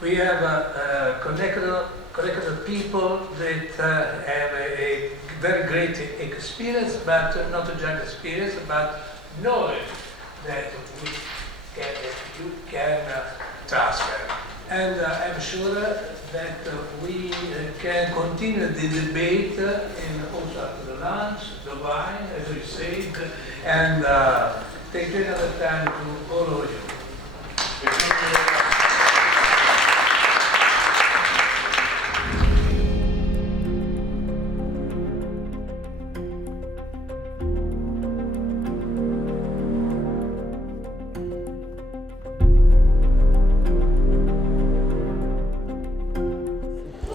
We have connected people that have a very great experience, but not just experience, but knowledge that you can transfer. And I'm sure that we can continue the debate and also after the lunch, the wine, as we said, and take another time to all of you.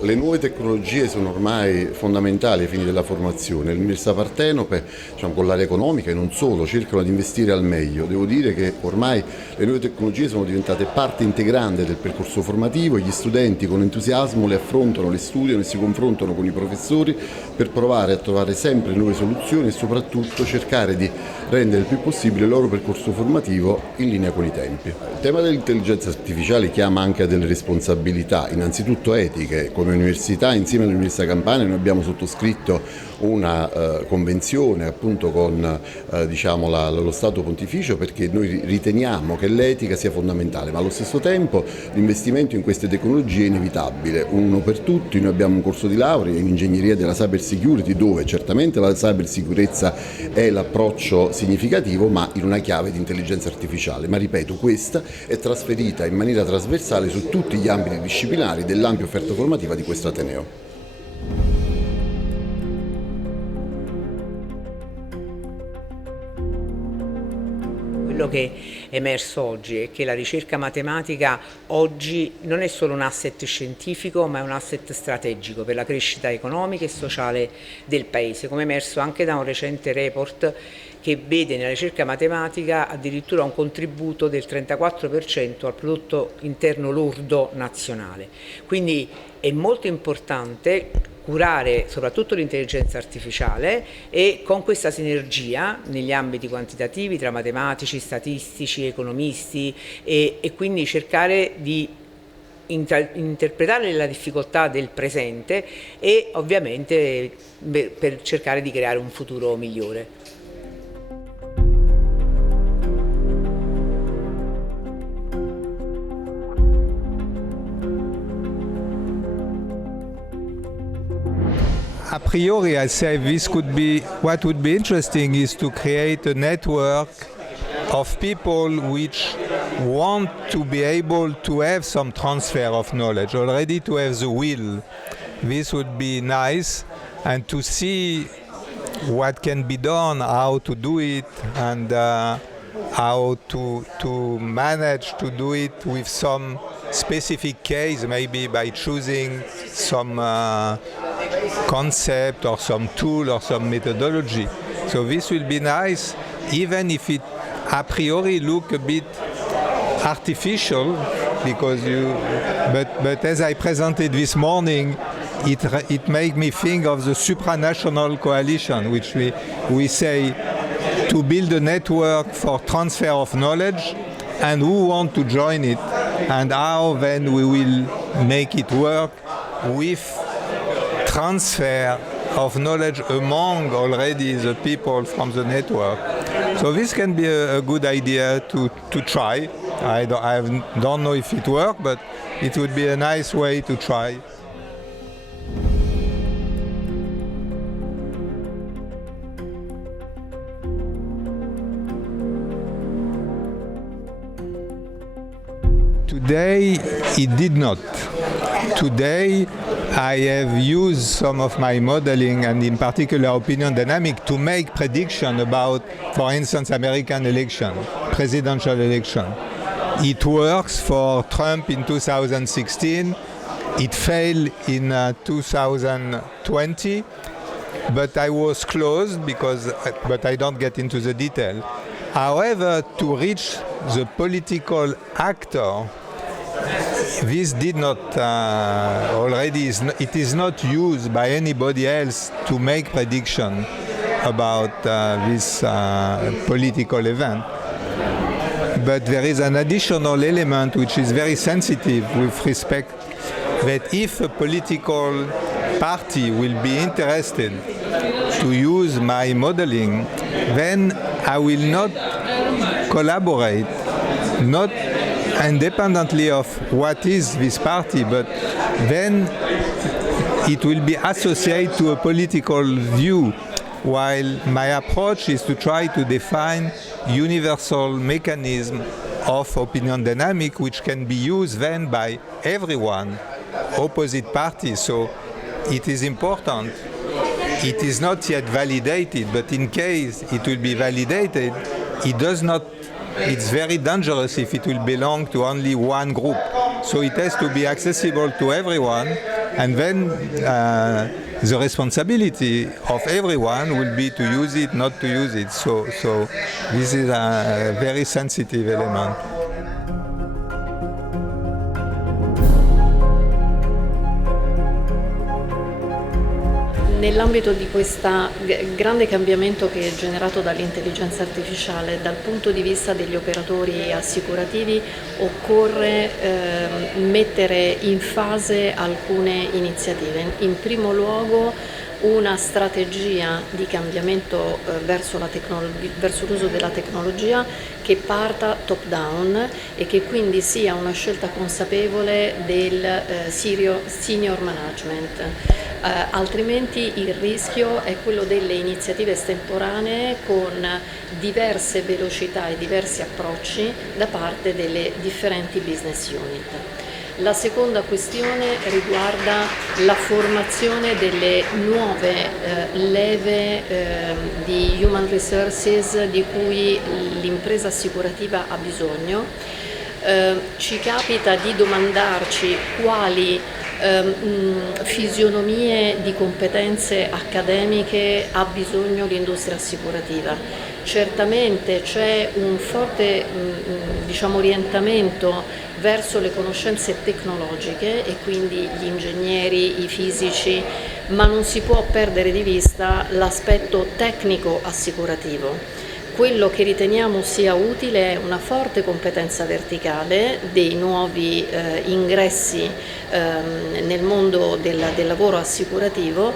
Le nuove tecnologie sono ormai fondamentali ai fini della formazione. L'Università Partenope, con l'area economica e non solo, cercano di investire al meglio. Devo dire che ormai le nuove tecnologie sono diventate parte integrante del percorso formativo e gli studenti con entusiasmo le affrontano, le studiano e si confrontano con i professori per provare a trovare sempre nuove soluzioni e soprattutto cercare di rendere il più possibile il loro percorso formativo in linea con i tempi. Il tema dell'intelligenza artificiale chiama anche a delle responsabilità, innanzitutto etiche. Come università, insieme all'Università Campania, noi abbiamo sottoscritto una convenzione appunto con lo Stato Pontificio, perché noi riteniamo che l'etica sia fondamentale, ma allo stesso tempo l'investimento in queste tecnologie è inevitabile. Uno per tutti, noi abbiamo un corso di laurea in ingegneria della cyber security, dove certamente la cyber sicurezza è l'approccio significativo, ma in una chiave di intelligenza artificiale. Ma ripeto, questa è trasferita in maniera trasversale su tutti gli ambiti disciplinari dell'ampia offerta formativa di questo Ateneo. Quello che è emerso oggi è che la ricerca matematica oggi non è solo un asset scientifico, ma è un asset strategico per la crescita economica e sociale del Paese, come è emerso anche da un recente report che vede nella ricerca matematica addirittura un contributo del 34% al prodotto interno lordo nazionale. Quindi è molto importante curare soprattutto l'intelligenza artificiale e con questa sinergia negli ambiti quantitativi tra matematici, statistici, economisti e quindi cercare di interpretare la difficoltà del presente e ovviamente per cercare di creare un futuro migliore. A priori, I say this could be, what would be interesting is to create a network of people which want to be able to have some transfer of knowledge, already to have the will. This would be nice, and to see what can be done, how to do it, and how to manage to do it with some specific case, maybe by choosing some concept or some tool or some methodology. So this will be nice, even if it a priori look a bit artificial, because but as I presented this morning, it made me think of the supranational coalition, which we say to build a network for transfer of knowledge, and who want to join it, and how then we will make it work with transfer of knowledge among already the people from the network. So this can be a good idea to try. I don't know if it works, but it would be a nice way to try. Today, it did not. Today, I have used some of my modeling, and in particular opinion dynamic, to make prediction about, for instance, American election, presidential election. It works for Trump in 2016. It failed in 2020, but I was close but I don't get into the detail. However, to reach the political actor, this did not it is not used by anybody else to make prediction about this political event. But there is an additional element which is very sensitive with respect that if a political party will be interested to use my modeling, then I will not collaborate, not independently of what is this party, but then it will be associated to a political view, while my approach is to try to define universal mechanism of opinion dynamic which can be used then by everyone, opposite parties. So it is important. It is not yet validated, but in case it will be validated, it's very dangerous if it will belong to only one group. So it has to be accessible to everyone, And then the responsibility of everyone will be to use it, not to use it. So this is a very sensitive element. Nell'ambito di questo grande cambiamento che è generato dall'intelligenza artificiale, dal punto di vista degli operatori assicurativi occorre mettere in fase alcune iniziative. In primo luogo una strategia di cambiamento verso l'uso della tecnologia che parta top down e che quindi sia una scelta consapevole del senior management. Altrimenti il rischio è quello delle iniziative estemporanee con diverse velocità e diversi approcci da parte delle differenti business unit. La seconda questione riguarda la formazione delle nuove leve di human resources di cui l'impresa assicurativa ha bisogno. Ci capita di domandarci quali fisionomie di competenze accademiche ha bisogno l'industria assicurativa. Certamente c'è un forte orientamento verso le conoscenze tecnologiche e quindi gli ingegneri, i fisici, ma non si può perdere di vista l'aspetto tecnico assicurativo. Quello che riteniamo sia utile è una forte competenza verticale dei nuovi ingressi nel mondo del lavoro assicurativo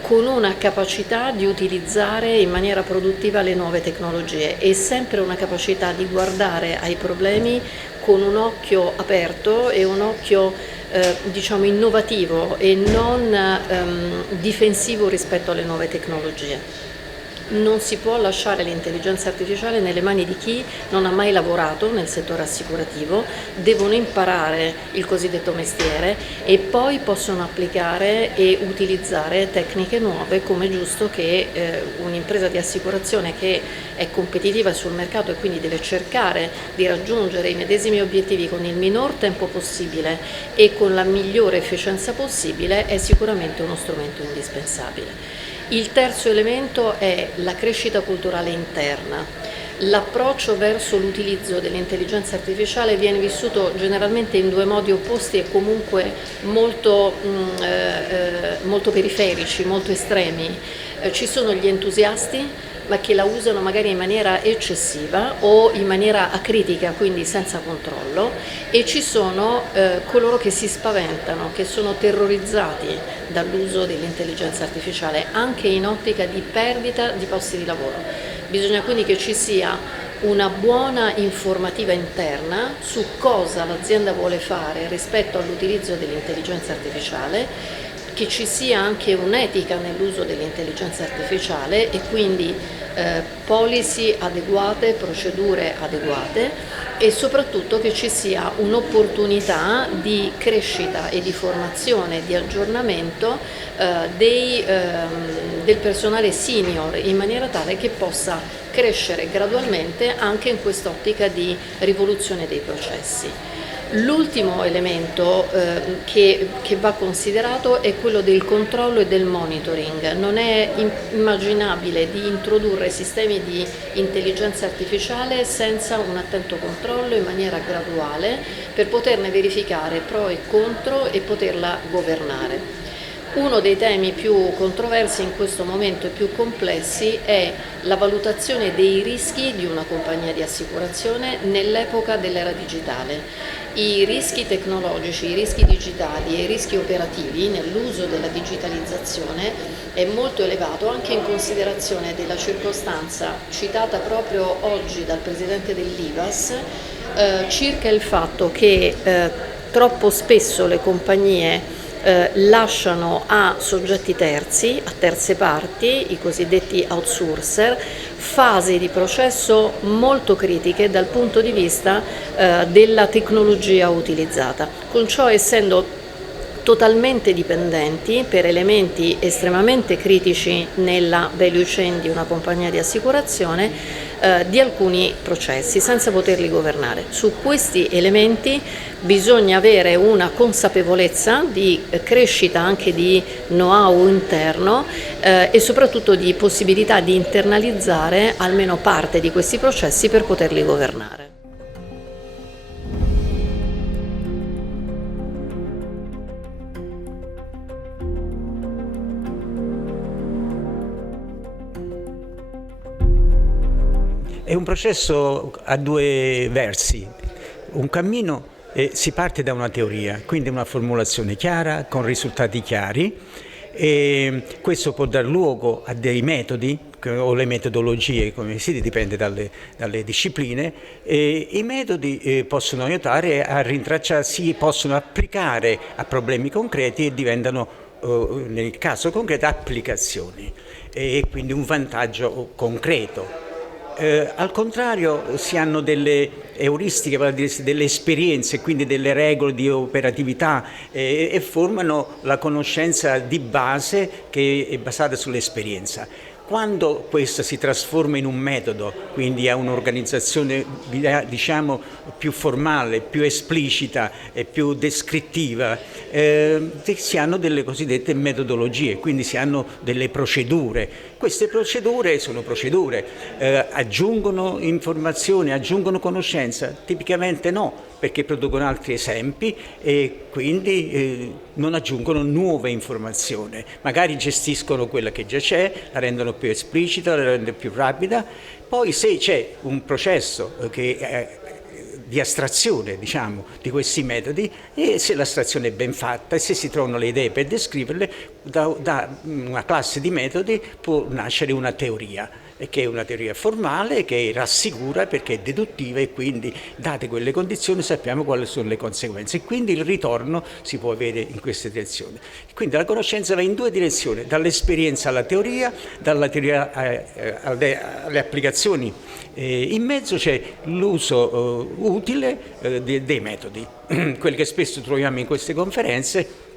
con una capacità di utilizzare in maniera produttiva le nuove tecnologie e sempre una capacità di guardare ai problemi con un occhio aperto e un occhio innovativo e non difensivo rispetto alle nuove tecnologie. Non si può lasciare l'intelligenza artificiale nelle mani di chi non ha mai lavorato nel settore assicurativo, devono imparare il cosiddetto mestiere e poi possono applicare e utilizzare tecniche nuove, come è giusto che un'impresa di assicurazione che è competitiva sul mercato e quindi deve cercare di raggiungere i medesimi obiettivi con il minor tempo possibile e con la migliore efficienza possibile è sicuramente uno strumento indispensabile. Il terzo elemento è la crescita culturale interna. L'approccio verso l'utilizzo dell'intelligenza artificiale viene vissuto generalmente in due modi opposti e comunque molto periferici, molto estremi. Ci sono gli entusiasti ma che la usano magari in maniera eccessiva o in maniera acritica, quindi senza controllo, e ci sono coloro che si spaventano, che sono terrorizzati dall'uso dell'intelligenza artificiale, anche in ottica di perdita di posti di lavoro. Bisogna quindi che ci sia una buona informativa interna su cosa l'azienda vuole fare rispetto all'utilizzo dell'intelligenza artificiale, che ci sia anche un'etica nell'uso dell'intelligenza artificiale e quindi policy adeguate, procedure adeguate e soprattutto che ci sia un'opportunità di crescita e di formazione, di aggiornamento del personale senior in maniera tale che possa crescere gradualmente anche in quest'ottica di rivoluzione dei processi. L'ultimo elemento che va considerato è quello del controllo e del monitoring. Non è immaginabile di introdurre sistemi di intelligenza artificiale senza un attento controllo in maniera graduale per poterne verificare pro e contro e poterla governare. Uno dei temi più controversi in questo momento e più complessi è la valutazione dei rischi di una compagnia di assicurazione nell'epoca dell'era digitale. I rischi tecnologici, i rischi digitali e i rischi operativi nell'uso della digitalizzazione è molto elevato anche in considerazione della circostanza citata proprio oggi dal Presidente dell'IVAS circa il fatto che troppo spesso le compagnie lasciano a soggetti terzi, a terze parti, i cosiddetti outsourcer, fasi di processo molto critiche dal punto di vista della tecnologia utilizzata, con ciò essendo totalmente dipendenti per elementi estremamente critici nella value chain di una compagnia di assicurazione di alcuni processi senza poterli governare. Su questi elementi bisogna avere una consapevolezza di crescita anche di know-how interno e soprattutto di possibilità di internalizzare almeno parte di questi processi per poterli governare. È un processo a due versi, un cammino si parte da una teoria, quindi una formulazione chiara, con risultati chiari, e questo può dar luogo a dei metodi o le metodologie, come si dice, dipende dalle discipline, e i metodi possono aiutare a rintracciarsi, possono applicare a problemi concreti e diventano, nel caso concreto, applicazioni e quindi un vantaggio concreto. Al contrario, si hanno delle euristiche, vale a dire delle esperienze, quindi delle regole di operatività e formano la conoscenza di base che è basata sull'esperienza. Quando questa si trasforma in un metodo, quindi a un'organizzazione diciamo più formale, più esplicita e più descrittiva, si hanno delle cosiddette metodologie, quindi si hanno delle procedure. Queste procedure sono procedure, aggiungono informazioni, aggiungono conoscenza? Tipicamente no, perché producono altri esempi e quindi non aggiungono nuove informazioni. Magari gestiscono quella che già c'è, la rendono più esplicita, la rendono più rapida. Poi se c'è un processo di astrazione, diciamo, di questi metodi, e se l'astrazione è ben fatta e se si trovano le idee per descriverle, da una classe di metodi può nascere una teoria, che è una teoria formale, che rassicura perché è deduttiva e quindi, date quelle condizioni, sappiamo quali sono le conseguenze e quindi il ritorno si può avere in queste direzioni. Quindi la conoscenza va in due direzioni, dall'esperienza alla teoria, dalla teoria alle applicazioni. In mezzo c'è l'uso utile dei metodi, quelli che spesso troviamo in queste conferenze,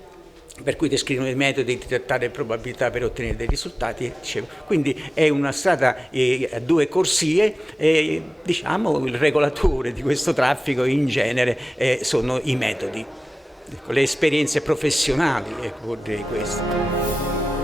per cui descrivono i metodi di trattare probabilità per ottenere dei risultati, dicevo. Quindi è una strada a due corsie e diciamo il regolatore di questo traffico in genere sono i metodi, le esperienze professionali, ecco, direi questo.